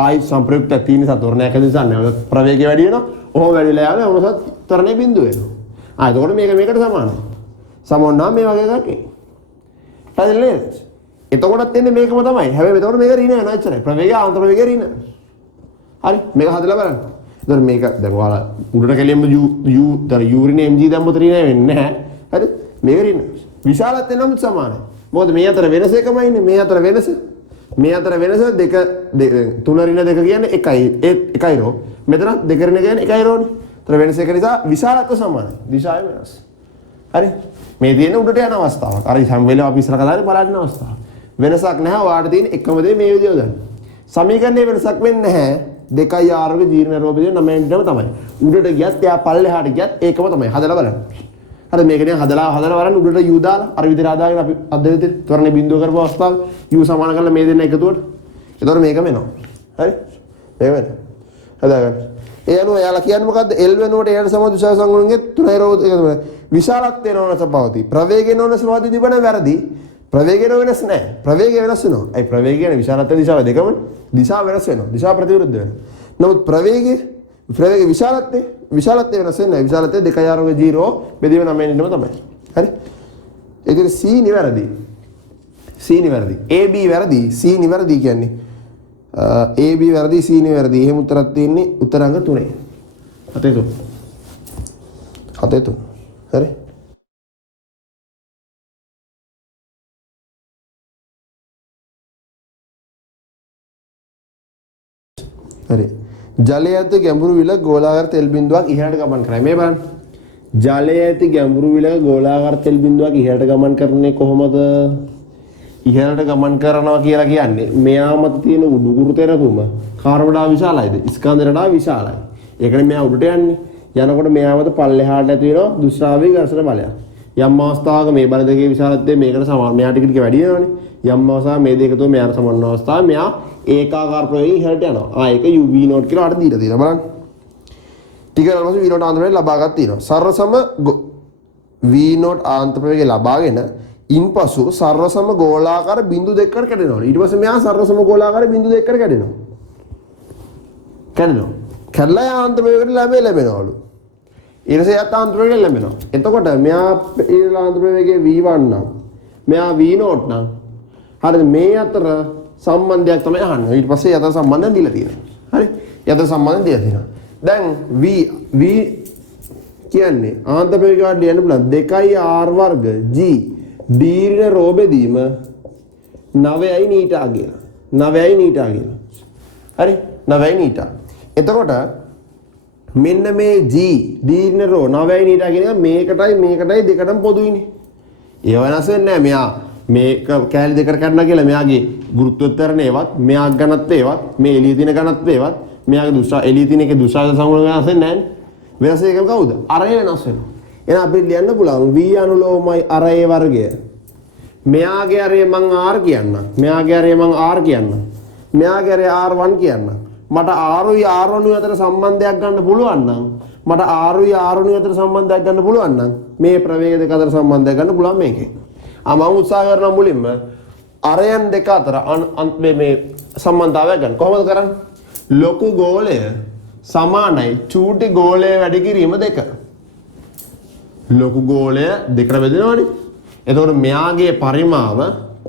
ආයි සම්ප්‍රයුක්තය තියෙන නිසා තොරණයක් ඇති නිසා ප්‍රවේගය වැඩි වෙනවා ඔහොම වැඩිලා යනවා මොනසත් තොරණේ බිඳුව වෙනවා එතකොට මේකට සමානයි මේ වගේ එකක් හරිද නේද එතකොටත් එන්නේ මේකම තමයි හැබැයි එතකොට මේක ඍණ වෙනවා එච්චරයි ප්‍රවේගය ආන්තර ප්‍රවේගය ඍණ හරි මේක හදලා බලන්න දැන් මේක දැන් ඔයාලා උඩට කෙලින්ම u ඍණ mg දැම්මොත් ඍණ වෙන්නේ නැහැ හරි මේක ඍණ විශාලත් වෙනම සමානයි මොකද මේ අතර වෙනස එකමයිනේ මේ අතර වෙනස 2 3 ඍණ 2 කියන්නේ 1යි රෝ මෙතන 2 ඍණ කියන්නේ 1යි රෝනේ ඒතර වෙනස එක නිසා විශාලත්ව සමානයි. දිශාව වෙනස්. හරි. මේ තියෙන උඩට යන අවස්ථාවක්. අර හැම වෙලාවෙම අපි ඉස්සර කතාවේ බලන්න අවස්ථාව. වෙනසක් නැහැ. ඔයාලට තියෙන එකම දේ මේ විදිහට දාන්න. සමීකරණයේ වෙනසක් වෙන්නේ නැහැ. 2r වගේ ජීර්ණ රෝප දෙන 9ටම තමයි. උඩට ගියත් එයා පල්ලෙහාට ගියත් ඒකම තමයි. හදලා බලන්න. හරි මේක නිකන් හදලා බලන්න උඩට u දාලා අර විදිහට හදාගෙන අපි අද විදිහට ත්වරණේ බිඳුව කරපු අවස්ථාව u සමාන කරලා මේ දෙන්න එකතුවට. ඒතකොට මේක වෙනවා. හරි? මේක වෙනවා. හදාගන්න. ඒ අනුව එයාලා කියන්නේ මොකද්ද? L වෙනුවට එයාට සම දිශා සංගුණන්ගේ 3 රෝධ එක තමයි. විශාලත්වයේ නොවන ස්වභාවති. ප්‍රවේගයේ නොවන ස්වභාවති තිබෙන වැරදි. ප්‍රවේගයේ වෙනස් නැහැ. ප්‍රවේගය වෙනස් වෙනවා. ඒ ප්‍රවේගය කියන්නේ විශාලත්ව දිශාව දෙකම දිශා වෙනස් වෙනවා. දිශා ප්‍රතිවිරුද්ධ වෙනවා. නමුත් ප්‍රවේගය විශාලත්වය වෙනස් වෙන්නේ නැහැ. විශාලත්වය 2r වගේ 0 බෙදීම 9 තමයි. හරි? ඒකේ C නිවැරදි. C නිවැරදි. AB වැරදි. C නිවැරදි කියන්නේ AB වැරදි C නිවැරදි. එහෙම උත්තරයක් තියෙන්නේ උත්තරංග 3. 7 3. හරි? හරි. ජලයේ ඇති ගැඹුරු විල ගෝලාකාර තෙල් බිඳුවක් ඉහළට ගමන් කරයි. මේ බලන්න. ජලයේ ඇති ගැඹුරු විල ගෝලාකාර තෙල් බිඳුවක් ඉහළට ගමන් කරන්නේ කොහොමද? ඉහළට ගමන් කරනවා කියලා කියන්නේ මෙයා මත තියෙන උඩුකුරු තෙරපුම කාර්බඩා විශාලයිද? ස්කන්ධරඩා විශාලයි. ඒකනේ මෙයා උඩට යන්නේ. යනකොට මෙයා මත පල්ලෙහාට ඇති වෙනවා දුෂ්ටාවී ඝර්ෂණ බලයක්. යම් අවස්ථාවක මේ බල දෙකේ විශාලත්වය මේකට සමාන. මෙයා ටික ටික වැඩි වෙනවනේ. යම් අවස්ථාවක මේ දෙක තුන මෙයාට සමාන අවස්ථාව මෙයා ඒකාකාර ප්‍රවේගයෙන් ඉහළට යනවා. ඒක uv0 කියලා අර දීලා තියෙනවා බලන්න. ටික ඊළඟට v0 ආන්තර ප්‍රවේගය ලබා ගන්න තියෙනවා. සර්වසම v0 ආන්තර ප්‍රවේගය ලබාගෙන ඉන්පසු සර්වසම ගෝලාකාර බිඳු දෙකකට කැඩෙනවා. ඊට පස්සේ මෙයා සර්වසම ගෝලාකාර බිඳු දෙකකට කැඩෙනවා. කැඩලා ආන්තර ප්‍රවේගයට ලැබෙනවලු. ඊට පස්සේ යත් ආන්තර ප්‍රවේගයට ලැබෙනවා. එතකොට මෙයා ඊළඟ ආන්තර ප්‍රවේගයේ v1 නම් මෙයා v0 නම් හරිද මේ අතර සම්බන්ධයක් තමයි අහන්නේ. ඊට පස්සේ යතර සම්බන්ධය දීලා තියෙනවා. හරි? යතර සම්බන්ධය දීලා තියෙනවා. දැන් v කියන්නේ ආන්තර ප්‍රවේගයට ලියන්න පුළුවන් 2r වර්ග g දීර්ඝ රෝ බෙදීම 9යි නීටා කියලා. 9යි නීටා කියලා. හරි? 9යි නීටා. එතකොට මෙන්න මේ g දීර්ඝ රෝ 9යි නීටා කියන එක මේකටයි දෙකටම පොදුයිනේ. ඒව වෙනස් වෙන්නේ නැහැ. මෙයා මේක කැලි දෙකට කඩනවා කියලා මෙයාගේ ගුරුත්වෝත්තරණයවත් මෙයා ඝනත්වයවත් මේ එළිය තියෙන ඝනත්වයවත් මෙයාගේ දුෂ්ටා එළිය තියෙන එකේ දුෂ්ටාද සංගුණ වෙනස් වෙන්නේ නැහැ. වෙනස් එක කවුද? අරය වෙනස් වෙනවා. එහෙනම් අපිට ලියන්න පුළුවන් v අනුලෝමයි අරය වර්ගය. මෙයාගේ අරය මං r කියන්නම්. මෙයාගේ අරය මං r කියන්නම්. මෙයාගේ අරය r1 කියන්නම්. මට r-යි r1 අතර සම්බන්ධයක් ගන්න පුළුවන් නම් මට r-යි r1 අතර සම්බන්ධයක් ගන්න පුළුවන් නම් මේ ප්‍රවේග දෙක අතර සම්බන්ධයක් ගන්න පුළුවන් මේකේ. මම උත්සාහ කරනවා මුලින්ම අරයන් දෙක අතර මේ සම්බන්ධතාවය ගන්න. කොහොමද කරන්නේ? ලොකු ගෝලය සමානයි චූටි ගෝලය වැඩි කිරීම දෙක. ලොකු ගෝලය දෙකට බෙදෙනවනේ. එතකොට මෙයාගේ පරිමාව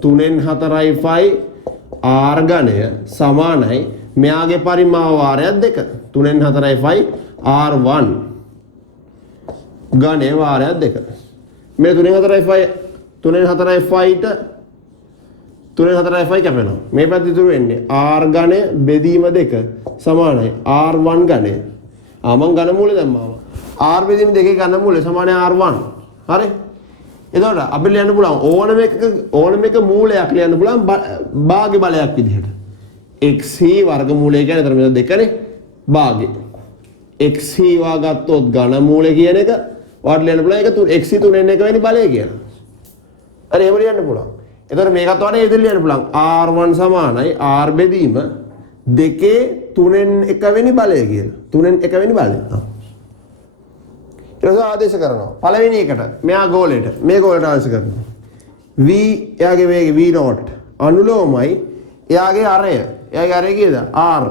3න් 4යි 5 r ඝනය සමානයි මෙයාගේ පරිමාව වාරයක් දෙක. 3න් 4යි 5 r1 ඝනය වාරයක් දෙක. මේ 3න් 4යි 5 3න් 4යි 5ට 3න් 4යි 5 කැපෙනවා. මේ පැත්තේ ඉතුරු වෙන්නේ r ඝනය බෙදීම දෙක සමානයි r1 ඝනය. මම ඝන මූලය දැම්මම r බෙදීම දෙකේ ඝන මූලය සමානයි r1. හරි? එතකොට අපිට ලියන්න පුළුවන් ඕනම එක මූලයක් ලියන්න පුළුවන් භාග්‍ය බලයක් විදිහට. x වර්ගමූලය කියන්නේ අතර මෙතන දෙකනේ භාග්‍ය. x වා ගත්තොත් ඝන මූලය කියන එක වාට ලියන්න පුළුවන් ඒක x 3න් 1 වෙනි බලය කියලා. හරි එහෙම ලියන්න පුළුවන්. එතකොට මේකත් වඩා ඒ දෙක ලියන්න පුළුවන්. r1 සමානයි r බෙදීම දෙකේ 3න් 1 වෙනි බලය කියලා. 3න් 1 වෙනි බලය. ඊට පස්සේ ආදේශ කරනවා. පළවෙනි එකට මෙයා ගෝලයට මේ ගෝලයට ආදේශ කරනවා. v එයාගේ වේගය v0 අනුලෝමයි එයාගේ අරය. එයාගේ අරය කීයද? r.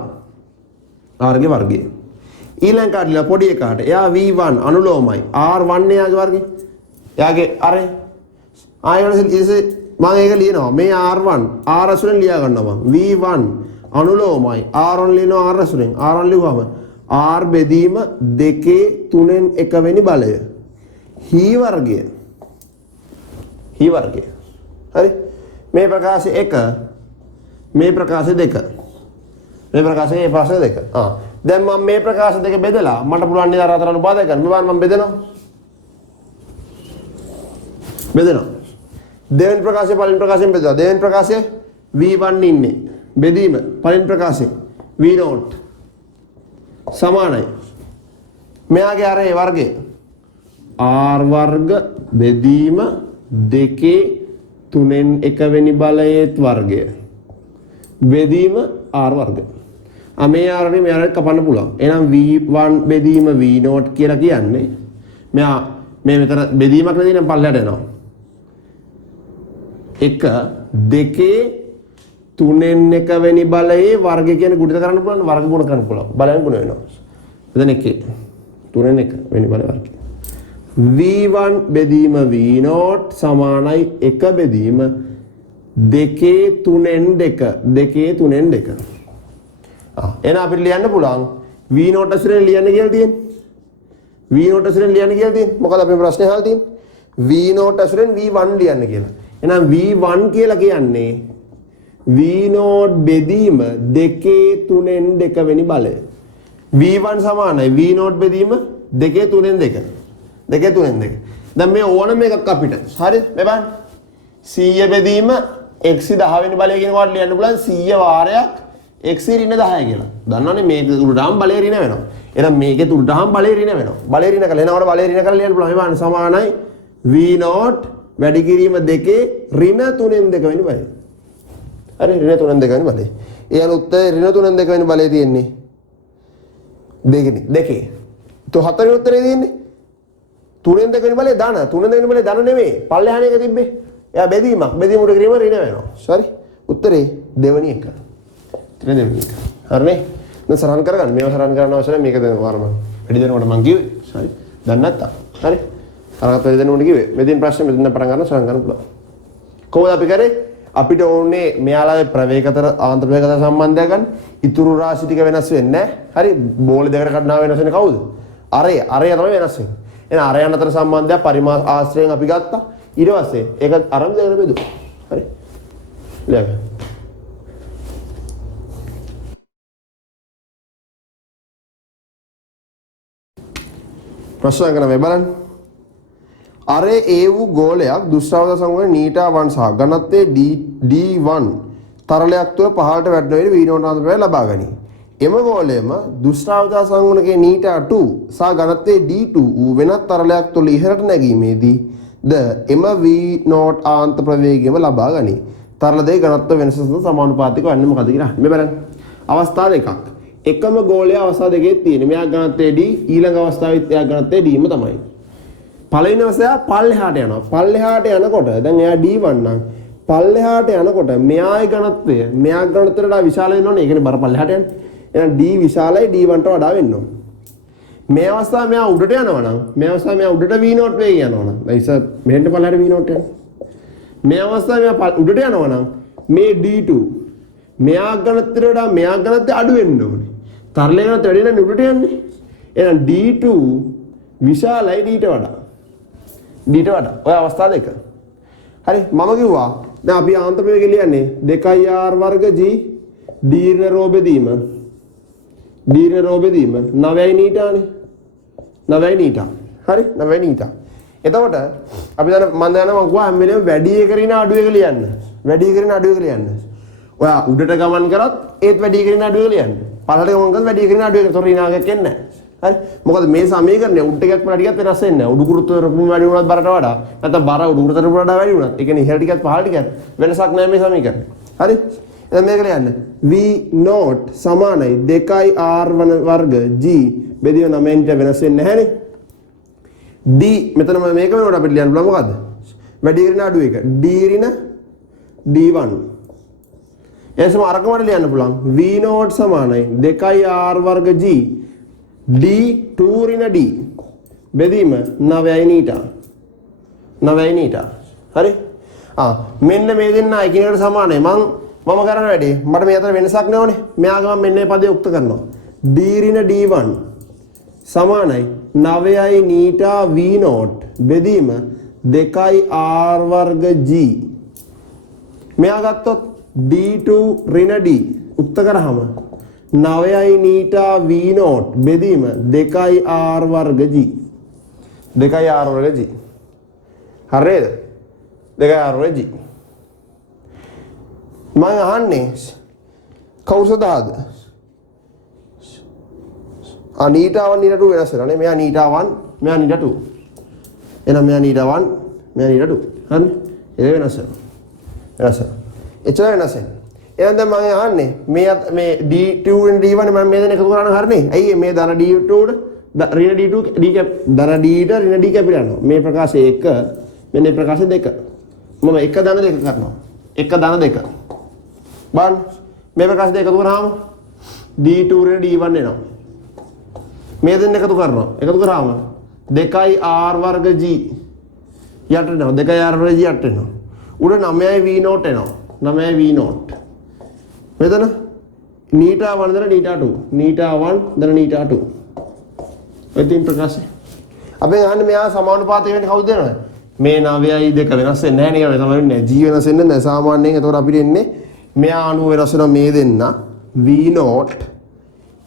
r ගේ වර්ගය. ඊළඟ කාඩිලා පොඩි එකාට එයා v1 අනුලෝමයි r1 එයාගේ වර්ගය. එයාගේ අරය ආයෙත් ඉතින් මම ඒක ලියනවා මේ r1 r අසුරෙන් ලියා ගන්නවා මම v1 අනුලෝමයි r1 ලියනවා r අසුරෙන් r1 ලියුවම r බෙදීම දෙකේ 3න් 1 වෙනි බලය හි වර්ගය හරි මේ ප්‍රකාශය 1 මේ ප්‍රකාශය 2 මේ ප්‍රකාශය 2 දැන් මම මේ ප්‍රකාශ දෙක බෙදලා මට පුළුවන් නේද අර අතර අනුපාතය ගන්න. මේ බලන්න මම බෙදනවා. දෙවෙනි ප්‍රකාශය පළවෙනි ප්‍රකාශයෙන් බෙදලා. දෙවෙනි ප්‍රකාශයේ V1 ඉන්නේ. බෙදීම පළවෙනි ප්‍රකාශයේ V0 සමානයි. මෙයාගේ අර වර්ගය R වර්ග බෙදීම 2/3 වෙනි බලයේත් වර්ගය. බෙදීම R වර්ග. මේ ආරනේ මෙයාට කපන්න පුළුවන්. එහෙනම් V1 බෙදීම V0 කියලා කියන්නේ මෙයා මේ මෙතන බෙදීමක් නෙදී නම් පල්ලයට එනවා. 1/2 වෙනි බලයේ වර්ගය කියන්නේ ගුණිත කරන්න පුළුවන් වර්ග ගුණ කරන්න පුළුවන්. බලයන් ගුණ වෙනවා. එතන 1/3 වෙනි බලය වර්ගය. V1 බෙදීම V0 සමානයි 1 බෙදීම 2/3 එහෙනම් අපිට ලියන්න පුළුවන් V0 ඇසුරෙන් ලියන්න කියලා තියෙන්නේ. V0 ඇසුරෙන් ලියන්න කියලා තියෙන්නේ. මොකද අපි ප්‍රශ්නේ අහලා තියෙන්නේ. V0 ඇසුරෙන් V1 ලියන්න කියලා. එහෙනම් V1 කියලා කියන්නේ V0 බෙදීම 2/3 වෙනි බලය. V1 සමානයි V0 බෙදීම 2/3. 2/3. දැන් මේ ඕනම එකක් අපිට හරිද? මේ බලන්න. 100 බෙදීම x 10 වෙනි බලය කියන කොට ලියන්න පුළුවන් 100 වාරයක් x ඍණ 10 කියලා. දන්නවනේ මේක උඩටම බලය ඍණ වෙනවා. එහෙනම් මේකේ උඩටම බලය ඍණ වෙනවා. බලය ඍණ කරලා එනකොට බලය ඍණ කරලා ලියන්න පුළුවන්. මේ බලන්න සමානයි V0 වැඩි කිරීම 2 ඍණ 3/2 වෙනි බලය. හරි ඍණ 3/2 වෙනි බලය. ඒ අනුව උත්තරේ ඍණ 3/2 වෙනි බලය තියෙන්නේ දෙකේ. તો හතරේ උත්තරේ තියෙන්නේ 3/2 වෙනි බලය දාන 3/2 වෙනි බලය දාන නෙමෙයි. පල්ලෙහාන එක තිබ්බේ. එයා බෙදීමක්. බෙදීම උඩ කිරීම ඍණ වෙනවා. හරි. උත්තරේ දෙවෙනි එක. දෙවෙනි එක. හරිනේ. දැන් සරහන් කරගන්න. මේව සරහන් කරන්න අවශ්‍ය නැහැ. මේක දැන් වරම වැඩි දෙනකොට මම කිව්වේ. හරි. දැන් නැත්තම්. හරි. අරකට වැඩි දෙනකොට කිව්වේ. මෙදින ප්‍රශ්නේ මෙදින පටන් ගන්න සරහන් කරන්න පුළුවන්. කොහොමද අපි කරේ? අපිට ඕනේ මෙයාලාගේ ප්‍රවේගතර ආන්තර ප්‍රවේගතර සම්බන්ධය ගන්න. ඉතුරු රාශි ටික වෙනස් වෙන්නේ නැහැ. හරි. බෝල දෙකට කඩනවා වෙනස් වෙන්නේ කවුද? අරය තමයි වෙනස් වෙන්නේ. එහෙනම් අරයන් අතර සම්බන්ධය පරිමාණ ආශ්‍රයෙන් අපි ගත්තා. ඊට පස්සේ ඒක අරන් දෙකට බෙදුවා. හරි. ලියගන්න. ප්‍රශ්න කරන මේ බලන්න. අරේ ඒ වූ ගෝලයක් දුෂ්ටාවත සංගුණ නීටා1 සහ ඝනත්වයේ d1 තරලයක් තුළ පහළට වැඩෙන විට V0 අන්තරය ලබා ගනී. එම ගෝලයම දුෂ්ටාවත සංගුණකේ නීටා2 සහ ඝනත්වයේ d2 වූ වෙනත් තරලයක් තුළ ඉහළට නැගීමේදී ද එම V0 ආන්ත ප්‍රවේගයම ලබා ගනී. තරල දෙක ඝනත්ව වෙනස සහ සමානුපාතික වන්නේ මොකද කියලා. මේ බලන්න. අවස්ථා දෙකක්. එකම ගෝලය අවස්ථා දෙකේ තියෙන. මෙයා ඝනත්වයේ d ඊළඟ අවස්ථාවෙත් එයා ඝනත්වයේ d ම තමයි. පළවෙනි අවස්ථාව පල්ලෙහාට යනවා. පල්ලෙහාට යනකොට දැන් එයා d1 නම් පල්ලෙහාට යනකොට මෙයාගේ ඝනත්වය මෙයා ඝනත්වයට වඩා විශාල වෙන්න ඕනේ. ඒ කියන්නේ බර පල්ලෙහාට යන්නේ. එහෙනම් d විශාලයි d1ට වඩා වෙන්න ඕනේ. මේ අවස්ථාව මෙයා උඩට යනවා නම් මේ අවස්ථාව මෙයා උඩට v0 වේගය යනවා නම් දැන් ඉතින් මෙහෙන්ට පල්ලෙහාට v0 යනවා. මේ අවස්ථාව මෙයා උඩට යනවා නම් මේ d2 මෙයා ඝනත්වයට වඩා මෙයා ඝනත්වය අඩු වෙන්න ඕනේ. තරලේ ඝනත්වය වැඩි නම් උඩට යන්නේ. එහෙනම් d2 විශාලයි d ට වඩා. d ට වඩා. ඔය අවස්ථා දෙක. හරි මම කිව්වා දැන් අපි ආන්තර ප්‍රවේගය ලියන්නේ 2r වර්ග g දීර්ඝ රෝ බෙදීම 9යි නීටානේ 9යි නීටා. හරි 9යි නීටා. එතකොට අපි දැන් මම දන්නවා මම කිව්වා හැම වෙලේම වැඩි එක රින අඩු එක ලියන්න. වැඩි එක රින අඩු එක ලියන්න. ඔයා උඩට ගමන් කරත් ඒත් වැඩි එක රින අඩු එක ලියන්න. පළලට ගමන් කරත් වැඩි එක රින අඩු එක. ඒතොර රිනාගයක් එන්නේ නැහැ. හරි මොකද මේ සමීකරණය උඩ ටිකක් වල ටිකක් වෙනස් වෙන්නේ නැහැ. උඩු ගුරුත්වය රූපම වැඩි වුණත් බරට වඩා නැත්නම් බර උඩු ගුරුත්වයට වඩා වැඩි වුණත් ඒ කියන්නේ ඉහළ ටිකත් පහළ ටිකත් වෙනසක් නැහැ මේ සමීකරණය. හරි එහෙනම් මේක ලියන්න v0 සමානයි 2r වර්ග g බෙදීම 9න් වෙනස් වෙන්නේ නැහැනේ. d මෙතන මේක වෙනකොට අපිට ලියන්න පුළුවන් මොකද්ද? වැඩි ඍණ අඩු එක d ඍණ d1 එසම අරකමට ලියන්න පුළුවන් v0 සමානයි 2r වර්ග g d2 ඍණ d බෙදීම 9යි නීටා 9යි නීටා. හරි මෙන්න මේ දෙන්න එකිනෙකට සමානයි. මම කරන වැඩේ මට මේ අතර වෙනසක් නැවනේ. මෙයාගේ මම මෙන්න මේ පදේ උක්ත කරනවා. d ඍණ d1 සමානයි 9යි නීටා v0 බෙදීම 2r වර්ග g. මෙයා ගත්තොත් d2 ඍණ d උක්ත කරාම 9යි නීටා v0 බෙදීම 2යි r වර්ග g 2යි r වර්ග g හරිද 2යි r වර්ග g මම අහන්නේ කවුරු සදාද නීටා 1 නීටා 2 වෙනස් වෙනවා නේ මෙයා නීටා 1 මෙයා නීටා 2 එහෙනම් මෙයා නීටා 1 මෙයා නීටා 2 හරිනේ ඒක වෙනස් වෙනවා එච්චර වෙනස් වෙනවා එහෙනම් දැන් මම අහන්නේ මේ d2 and d1 මම මේ දෙන එකතු කරන්න හරිනේ ඇයි මේ ධන d2 ඍණ d2 d කැප් ධන d ට ඍණ d කැපිට යනවා මේ ප්‍රකාශය 1 මෙන්න මේ ප්‍රකාශය 2 මම 1 ධන 2 කරනවා 1 ධන 2 බලන්න මේ ප්‍රකාශ දෙක එකතු කරාම d2 ඍණ d1 එනවා මේ දෙන්න එකතු කරනවා එකතු කරාම 2යි r වර්ග g යට එනවා 2යි r වර්ග g යට එනවා උඩ 9යි v0 එනවා 9යි v0 මෙතන නීටා 1 දර නීටා 2 නීටා 1 දර නීටා 2 ඔය තින් ප්‍රකාශය අපි අහන්නේ මෙයා සමානුපාතය වෙන්නේ කවුද දෙනවද මේ 9යි 2 වෙනස් වෙන්නේ නැහැ නේ තමයි වෙන්නේ g වෙනස් වෙන්නේ නැහැ සාමාන්‍යයෙන් එතකොට අපිට එන්නේ මෙයා අණුව වෙනස් වෙනවා මේ දෙන්න v0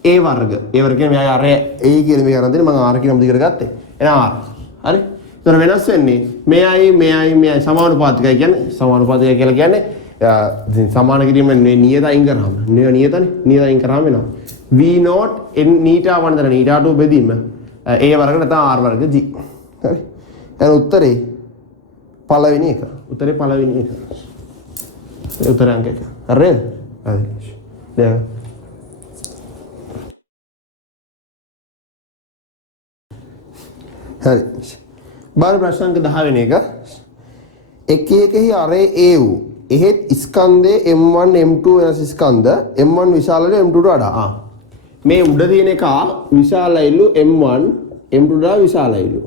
a වර්ග a වර්ග කියන්නේ මෙයා අර a කියන මේක අරන් දෙන්නේ මම r කියන මොකද කරගත්තේ එහෙනම් r හරි එතන වෙනස් වෙන්නේ මෙයයි සමානුපාතිකයි කියන්නේ සමානුපාතිකයි කියලා කියන්නේ සමාන කිරීම නියත අයින් කරාම නියත අයින් කරාම වෙනවා v0 n නීටා 1 දර නීටා 2 බෙදීම a වර්ග නැත්නම් r වර්ග g හරි එහෙනම් උත්තරේ පළවෙනි එක උත්තරේ පළවෙනි එක උත්තර අංක 1 හරිද හරි දැන් හරි බලන්න ප්‍රශ්න අංක 10 වෙනි එක එකෙහි අරේ a වූ එහෙත් ස්කන්ධයේ m1 m2 වෙනස් ස්කන්ධ m1 විශාලයි m2 ට වඩා මේ උඩ තියෙන එක විශාලයිලු m1 m2 ට විශාලයිලු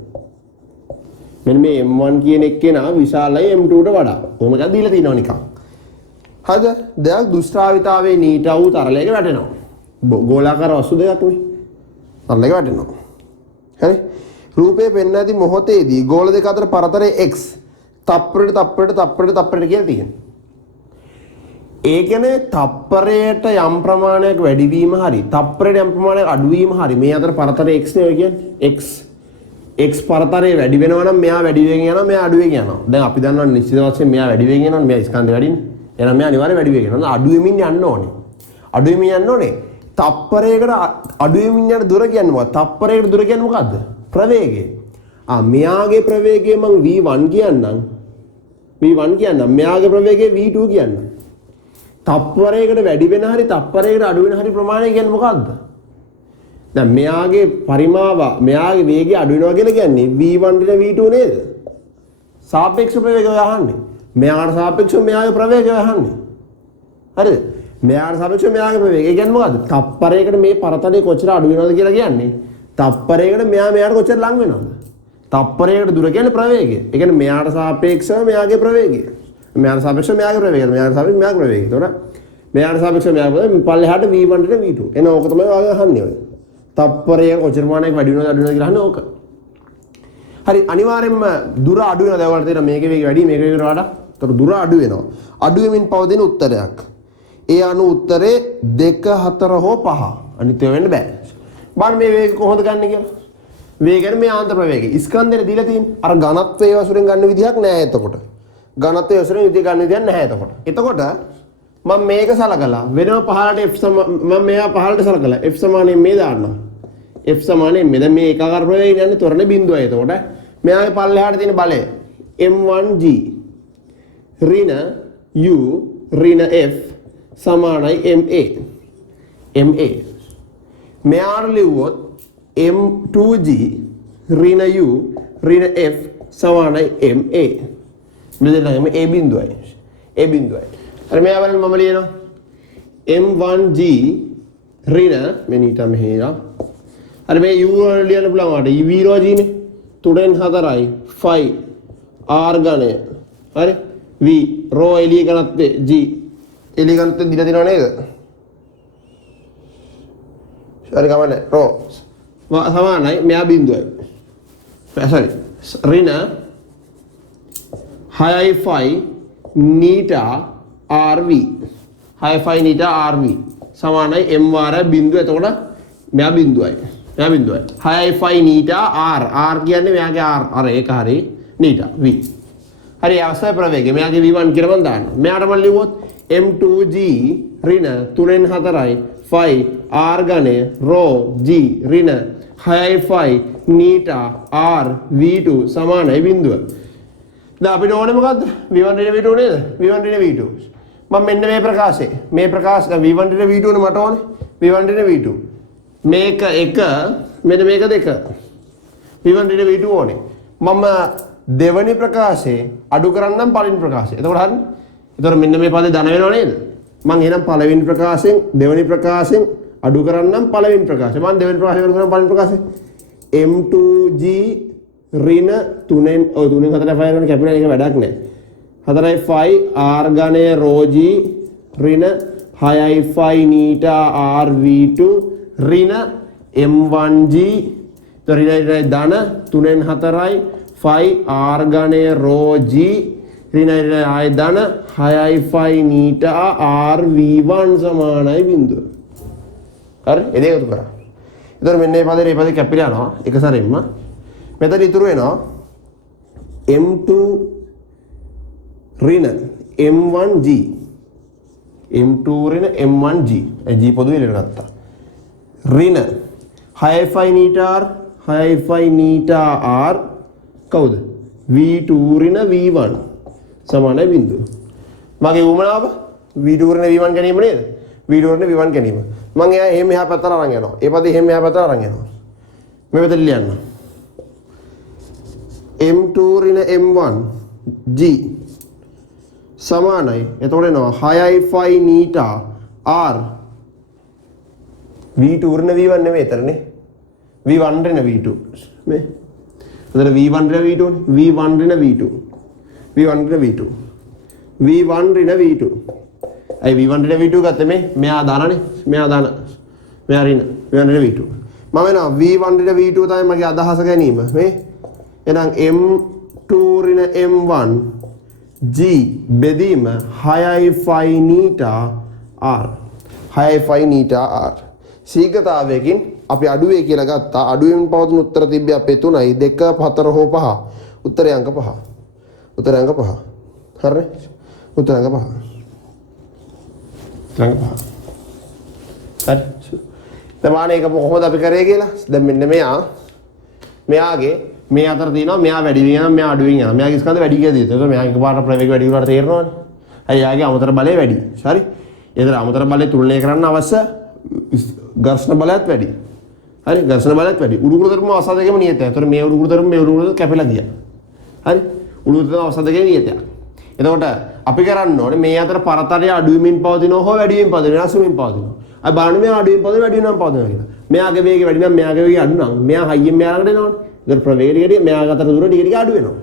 මෙන්න මේ m1 කියන එක්කේනා විශාලයි m2 ට වඩා කොහොම එකක් දීලා තියෙනවා නිකන් හරිද දැන් දුෂ්ටාවිතාවේ නීටා වූ තරලයක වැටෙනවා ගෝලාකාර වස්තු දෙකක් නේ තරලයක වැටෙනවා හරි රූපේ පෙන්වා ඇති මොහොතේදී ගෝල දෙක අතර පරතරය x තප්පරයට කියලා තියෙනවා ඒ කියන්නේ තප්පරයට යම් ප්‍රමාණයක් වැඩිවීම හරි තප්පරයට යම් ප්‍රමාණයක් අඩුවීම හරි මේ අතර පරතරය x නේ කියන්නේ x පරතරය වැඩි වෙනවා නම් මෙයා වැඩි වෙගෙන යනවා මෙයා අඩු වෙගෙන යනවා දැන් අපි දන්නවා නිශ්චිත වශයෙන් මෙයා වැඩි වෙගෙන යනවා මෙයා ස්කන්ධය වැඩිනේ එහෙනම් මෙයා අනිවාර්යයෙන් වැඩි වෙගෙන යනවා අඩු වෙමින් යන්න ඕනේ තප්පරයකට අඩු වෙමින් යන දුර කියන්නේ මොකක්ද තප්පරයකට දුර කියන්නේ මොකද්ද ප්‍රවේගය මෙයාගේ ප්‍රවේගය මම v1 කියන්නම් මෙයාගේ ප්‍රවේගය v2 කියන්නම් තප්පරයකට වැඩි වෙන හරි තප්පරයකට අඩු වෙන හරි ප්‍රමාණය කියන්නේ මොකද්ද දැන් මෙයාගේ පරිමාව මෙයාගේ වේගය අඩු වෙනවා කියලා කියන්නේ v1 ට v2 නේද සාපේක්ෂ ප්‍රවේගය අහන්නේ මෙයාට සාපේක්ෂව මෙයාගේ ප්‍රවේගය අහන්නේ හරිද මෙයාට සාපේක්ෂව මෙයාගේ ප්‍රවේගය ඒ කියන්නේ මොකද්ද තප්පරයකට මේ පරතරය කොච්චර අඩු වෙනවද කියලා කියන්නේ තප්පරයකට මෙයාට කොච්චර ලං වෙනවද තප්පරයකට දුර කියන්නේ ප්‍රවේගය ඒ කියන්නේ මෙයාට සාපේක්ෂව මෙයාගේ ප්‍රවේගය මෙයාට සාපේක්ෂව මෙයාගේ ප්‍රවේගය මෙයාට සාපේක්ෂව මෙයාගේ ප්‍රවේගය එතකොට මෙයාට සාපේක්ෂව මෙයාගේ පල්ලෙහාට v1 ට v2 එන ඕක තමයි ඔය අහන්නේ ඔය තප්පරය කොච්චර ප්‍රමාණයක් වැඩි වෙනවද අඩු වෙනවද කියලා අහන්නේ ඕක හරි අනිවාර්යෙන්ම දුර අඩු වෙනවා දැන් වලට තියෙන මේකේ වේගය වැඩි මේකේ වේගයට වඩා එතකොට දුර අඩු වෙනවා අඩු වෙමින් පවතින උත්තරයක් ඒ අනු උත්තරේ 2 4 හෝ 5 අනිත් ඒවා වෙන්න බෑ බලන්න මේ වේගය කොහොමද ගන්න කියලා වේගයෙන් මේ ආන්තර ප්‍රවේගය ස්කන්ධෙට දීලා තියෙන්නේ අර ඝනත්වයේ වශයෙන් ගන්න විදිහක් නෑ එතකොට ඝනත්වයේ වශයෙන් විදිහ ගන්න විදිහක් නැහැ එතකොට මම මේක සලකලා වෙනම පහලට f මම මෙයා පහලට සලකලා f සමානයෙන් මේ දාන්නම් f සමානයෙන් මේ දැන් මේ ඒකාකාර ප්‍රවේගය යන්නේ ත්වරණ බිඳුවයි එතකොට මෙයාගේ පල්ලෙහාට තියෙන බලය m1g ඍණ u ඍණ f සමානයි ma මෙයාට ලිව්වොත් m2g ඍණ u ඍණ f සමානයි ma මෙතන a බිඳුවයි අර මෙයා බලන්න මම ලියනවා m1g ඍණ මෙනිට මෙහෙලා අර මේ u වල ලියන්න පුළුවන් වාට v0 g නේ 3න් 4යි 5 r ඝනය හරි v ρ එළිය ගණත්වේ g එළිය ගණත්වේ දීලා තියෙනව නේද හරි ගමන්නේ ρ සමානයි මෙයා බිඳුවයි sorry ඍණ 6i5 නීටා rv 6i5 නීටා rv සමානයි m වාරයි බිඳුව. එතකොට මෙයා බිඳුවයි. මෙයා බිඳුවයි. 6යි 5 නීටා r. r කියන්නේ මෙයාගේ r. අර ඒක හරි නීටා v. හරි අවශ්‍ය ප්‍රවේගය. මෙයාගේ v1 කියලා මම දානවා. මෙයාට මම ලිව්වොත් m2g ඍණ 3න් 4යි 5 r ඝනය rho g ඍණ 6යි 5 නීටා r v2 සමානයි බිඳුව. දැන් අපිට ඕනේ මොකද්ද? v1 ඍණ v2 නේද? v1 ඍණ v2. මම මෙන්න මේ ප්‍රකාශය. මේ ප්‍රකාශ දැන් v1 ඍණ v2 නේ මට ඕනේ. v1 ඍණ v2. මේක 1 මෙන්න මේක 2. v1 ඍණ v2 ඕනේ. මම දෙවනි ප්‍රකාශයේ අඩු කරන්නම් පළවෙනි ප්‍රකාශය. එතකොට හරිනේ. එතකොට මෙන්න මේ පදේ ධන වෙනව නේද? මම එහෙනම් පළවෙනි ප්‍රකාශයෙන් දෙවනි ප්‍රකාශයෙන් අඩු කරන්නම් පළවෙනි ප්‍රකාශය. මම දෙවනි ප්‍රකාශයෙන් අඩු කරනම් පළවෙනි ප්‍රකාශය. m2g ඍණ 3න් 3න් 4ට 5 ගන්න කැපිලා එක වැඩක් නැහැ. 4යි 5 r ඝනය rho g ඍණ 6යි 5 නීටා r v2 ඍණ m1g ඍණ ධන 3න් 4යි 5 r ඝනය rho g ඍණ ආය ධන 6යි 5 නීටා r v1 සමානයි බිඳුව. හරි? ඒ දෙක එකතු කරා. එතකොට මෙන්න මේ පදේ කැපිලා යනවා එක සැරෙන්ම. මෙතන ඉතුරු වෙනවා m2 ඍණ m1g m2 ඍණ m1g ඒ g පොදු විලට ගත්තා. ඍණ 6යි 5 නීටා r 6යි 5 නීටා r කවුද? v2 ඍණ v1 සමානයි බිඳුව. මගේ උමනාව v2 ඍණ v1 ගැනීම නේද? v2 ඍණ v1 ගැනීම. මම එයා එහෙම එහා පැත්තට අරන් යනවා. ඒ පදේ එහෙම එහා පැත්තට අරන් යනවා. මේ පැත්තට ලියන්න. m2 ඍණ m1 g සමානයි. එතකොට එනවා 6යි 5 නීටා r v2 ඍණ v1 නෙමෙයි එතරනේ. v1 ඍණ v2 මේ. එතන v1 ඍණ v2 නේ. v1 ඍණ v2 v1 ඍණ v2 v1 ඍණ v2 අයි v1 ඍණ v2 ගත්තේ මේ මෙයා දානනේ. මෙයා දාන මෙයා ඍණ v1 ඍණ v2 මම එනවා v1 ඍණ v2 තමයි මගේ අදහස ගැනීම මේ. එහෙනම් m2 ඍණ m1 g බෙදීම 6යි 5 නීටා r 6යි 5 නීටා r ශීඝ්‍රතාවයකින් අපි අඩුවේ කියලා ගත්තා. අඩුවෙන් පවතින උත්තර තිබ්බේ අපේ 3යි 2 4 හෝ 5. උත්තරේ අංක 5. උත්තරේ අංක 5. හරිනේ? උත්තරේ අංක 5. අංක 5. හරි. දැන් මේක කොහොමද අපි කරේ කියලා? දැන් මෙන්න මෙයාගේ මේ අතර තියෙනවා මෙයා වැඩි වෙන යනවා මෙයා අඩු වෙන යනවා. මෙයාගේ ස්කන්ධ වැඩි කියලා දෙනවා. ඒතකොට මෙයා එකපාරට ප්‍රවේගය වැඩි වුණාට තේරෙනවනේ. හරි යාගේ අමතර බලය වැඩි. හරි. ඒතර අමතර බලය තුලනය කරන්න අවශ්‍ය ඝර්ෂණ බලයත් වැඩි. හරි ඝර්ෂණ බලයත් වැඩි. උඩුකුරු ධර්ම අවස්ථා දෙකම නියතයි. ඒතර මේ උඩුකුරු ධර්ම මේ උඩුකුරු කැපිලා ගියා. හරි. උඩුකුරු ධර්ම අවස්ථා දෙකේ නියතයි. එතකොට අපි කරන්න ඕනේ මේ අතර පරතරය අඩු වෙමින් පවතිනවා හෝ වැඩි වෙමින් පවතිනවා වෙනස් වෙමින් පවතිනවා. අපි බලන්න මෙයා අඩු වෙමින් පවතිනවා වැඩි වෙමින් පවතිනවා කියලා. මෙයාගේ වේගය වැඩි නම් මෙයාගේ වේගය අඩු නම් මෙයා හයියෙන් මෙයා ළඟට එනවනේ. ඒතර ප්‍රවේගය ටික මෙයා අතර දුර ටික ටික අඩු වෙනවා.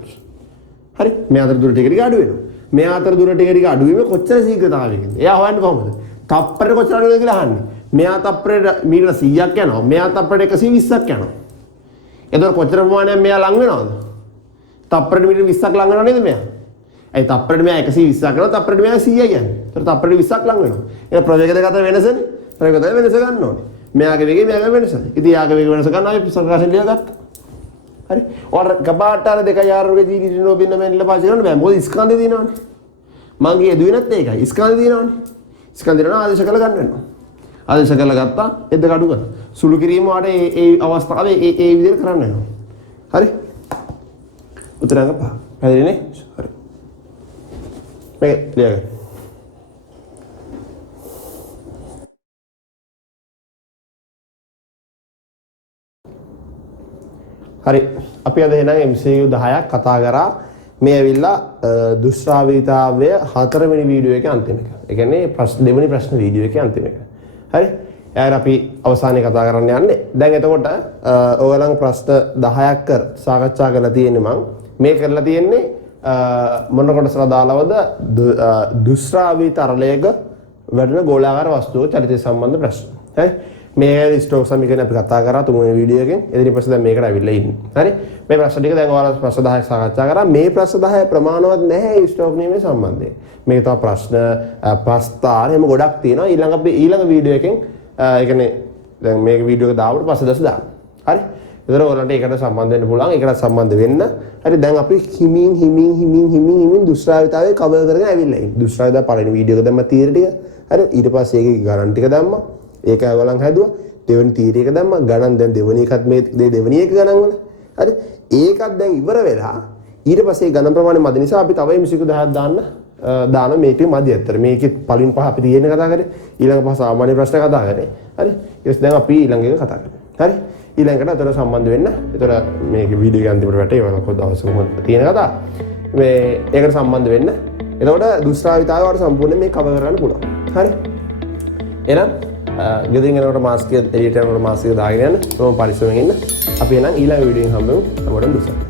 හරි මෙයා අතර දුර ටික ටික අඩු වෙනවා. මෙයා අතර දුර ටික ටික අඩු වීම කොච්චර ශීඝ්‍රතාවයකින්ද? එයා හොයන්නේ කොහොමද? තප්පරේ කොච්චර අඩු වෙනවද කියලා අහන්නේ. මෙයා තප්පරේ මීටර 100ක් යනවා. මෙයා තප්පරේ 120ක් යනවා. එතකොට කොච්චර ප්‍රමාණයක් මෙයා ලඟ වෙනවද? තප්පරේ මීටර 20ක් ලඟ වෙනව නේද මෙයා? ඒ තප්පරේ මෙයා 120ක් කරනවා තප්පරේ මෙයා 100යි යන්නේ. ඒතර තප්පරේ 20ක් ලඟ වෙනවා. ඒක ප්‍රවේග දෙක අතර වෙනසනේ. ප්‍රවේග දෙක වෙනස ගන්න ඕනේ. මෙයාගේ වේගය මෙයාගේ වෙනස. ඉතින් යාගේ වේගය වෙනස ගන්න අපි ප්‍රකාශන ලියා ගත්තා. හරි. ඔර ගබාටාර දෙකයි ආරෝගේ ජීවිතේ නෝබින්න මෙන්න පාවිච්චි කරන්න බෑ. මොකද ස්කන්ධය දිනවනේ. මගේ දුවේ නැත් ඒකයි. ස්කන්ධය දිනවනේ. ස්කන්ධය දිනන ආදේශ කළ ගන්න වෙනවා. ආදේශ කළ ගත්තා එද්ද කඩු කරා. සුළු කිරීම වල ඒ අවස්ථාවේ ඒ විදිහට කරන්න වෙනවා. හරි. උත්තරංග පහ. හරිනේ? හරි. මේක ලියගන්න. හරි අපි අද එහෙනම් MCQ 10ක් කතා කරා. මේ ඇවිල්ලා දුෂ්ටාවිතාවය 4 වෙනි වීඩියෝ එකේ අන්තිම එක. ඒ කියන්නේ දෙවෙනි ප්‍රශ්න වීඩියෝ එකේ අන්තිම එක. හරි. ඊයර අපි අවසානයේ කතා කරන්න යන්නේ. දැන් එතකොට ඔයගලන් ප්‍රශ්න 10ක් සාකච්ඡා කරලා තියෙන්නේ මම. මේ කරලා තියෙන්නේ මොන කොටසට දාලවද දුෂ්ටාවිත තරලයක වැඩෙන ගෝලාකාර වස්තුවක චලිතය සම්බන්ධ ප්‍රශ්න. හරි. මේ ස්ටෝක් සමීකරණ අපි කතා කරා තුන්වෙනි වීඩියෝ එකෙන්. එදින පස්සේ දැන් මේකට අවිල්ලා ඉන්නේ. හරි. මේ ප්‍රශ්න ටික දැන් ඔයාලා ප්‍රශ්න 10ක් සාකච්ඡා කරා. මේ ප්‍රශ්න 10 ප්‍රමාණවත් නැහැ ස්ටෝක් නියමයේ සම්බන්ධයෙන්. මේක තව ප්‍රශ්න ප්‍රස්තාර එහෙම ගොඩක් තියෙනවා. ඊළඟ වීඩියෝ එකෙන් ඒ කියන්නේ දැන් මේක වීඩියෝ එක දාවට පස්සේ දැස් දාන්න. හරි. ඒතර ඔයාලන්ට ඒකට සම්බන්ධ වෙන්න පුළුවන්. ඒකට සම්බන්ධ වෙන්න. හරි දැන් අපි හිමින් දුෂ්ටාවිතාවයේ කවර් කරගෙන ඇවිල්ලා ඉන්නේ. දුෂ්ටාවිතාව පළවෙනි වීඩියෝ එක දැම්ම තීර ටික. හරි ඊට පස්සේ ඒකේ ගණන් ටික දැම්මා. ඒක ඔයාලන් හැදුවා. දෙවෙනි තීරය එක දැම්මා. ගණන් දැන් දෙවෙනි එකත් මේ දෙවෙනි එක ගණන් වල. හරි ඒකත් දැන් ඉවර වෙලා ඊට පස්සේ ගණන් ප්‍රමාණය මදි නිසා අපි තව මිසිකු 10ක් දාන මේකේ මදි ඇත්තට. මේකේ පළවෙනි පහ අපි තියෙන කතා කරේ. ඊළඟ පහ සාමාන්‍ය ප්‍රශ්න කතා කරේ. හරි ඊට දැන් අපි ඊළඟ එක කතා කරමු. හරි ඊළඟට අතන සම්බන්ධ වෙන්න. ඒතර මේක වීඩියෝ එක අන්තිමට වැටේ වල කොහොමද දවසක තියෙන කතා. මේ ඒකට සම්බන්ධ වෙන්න. එතකොට දුෂ්ටාවිතාවය වල සම්පූර්ණයෙන් මේ කවර් කරන්න පුළුවන්. හරි. එහෙනම් ගෙදින් යනකොට මාස්ක් එක එළියට යනකොට මාස්ක් එක දාගෙන යන්න. මම පරිස්සමෙන් ඉන්න. අපි එහෙනම් ඊළඟ වීඩියෝ එකෙන් හම්බෙමු. අපිට දුෂ්ටාවිතාව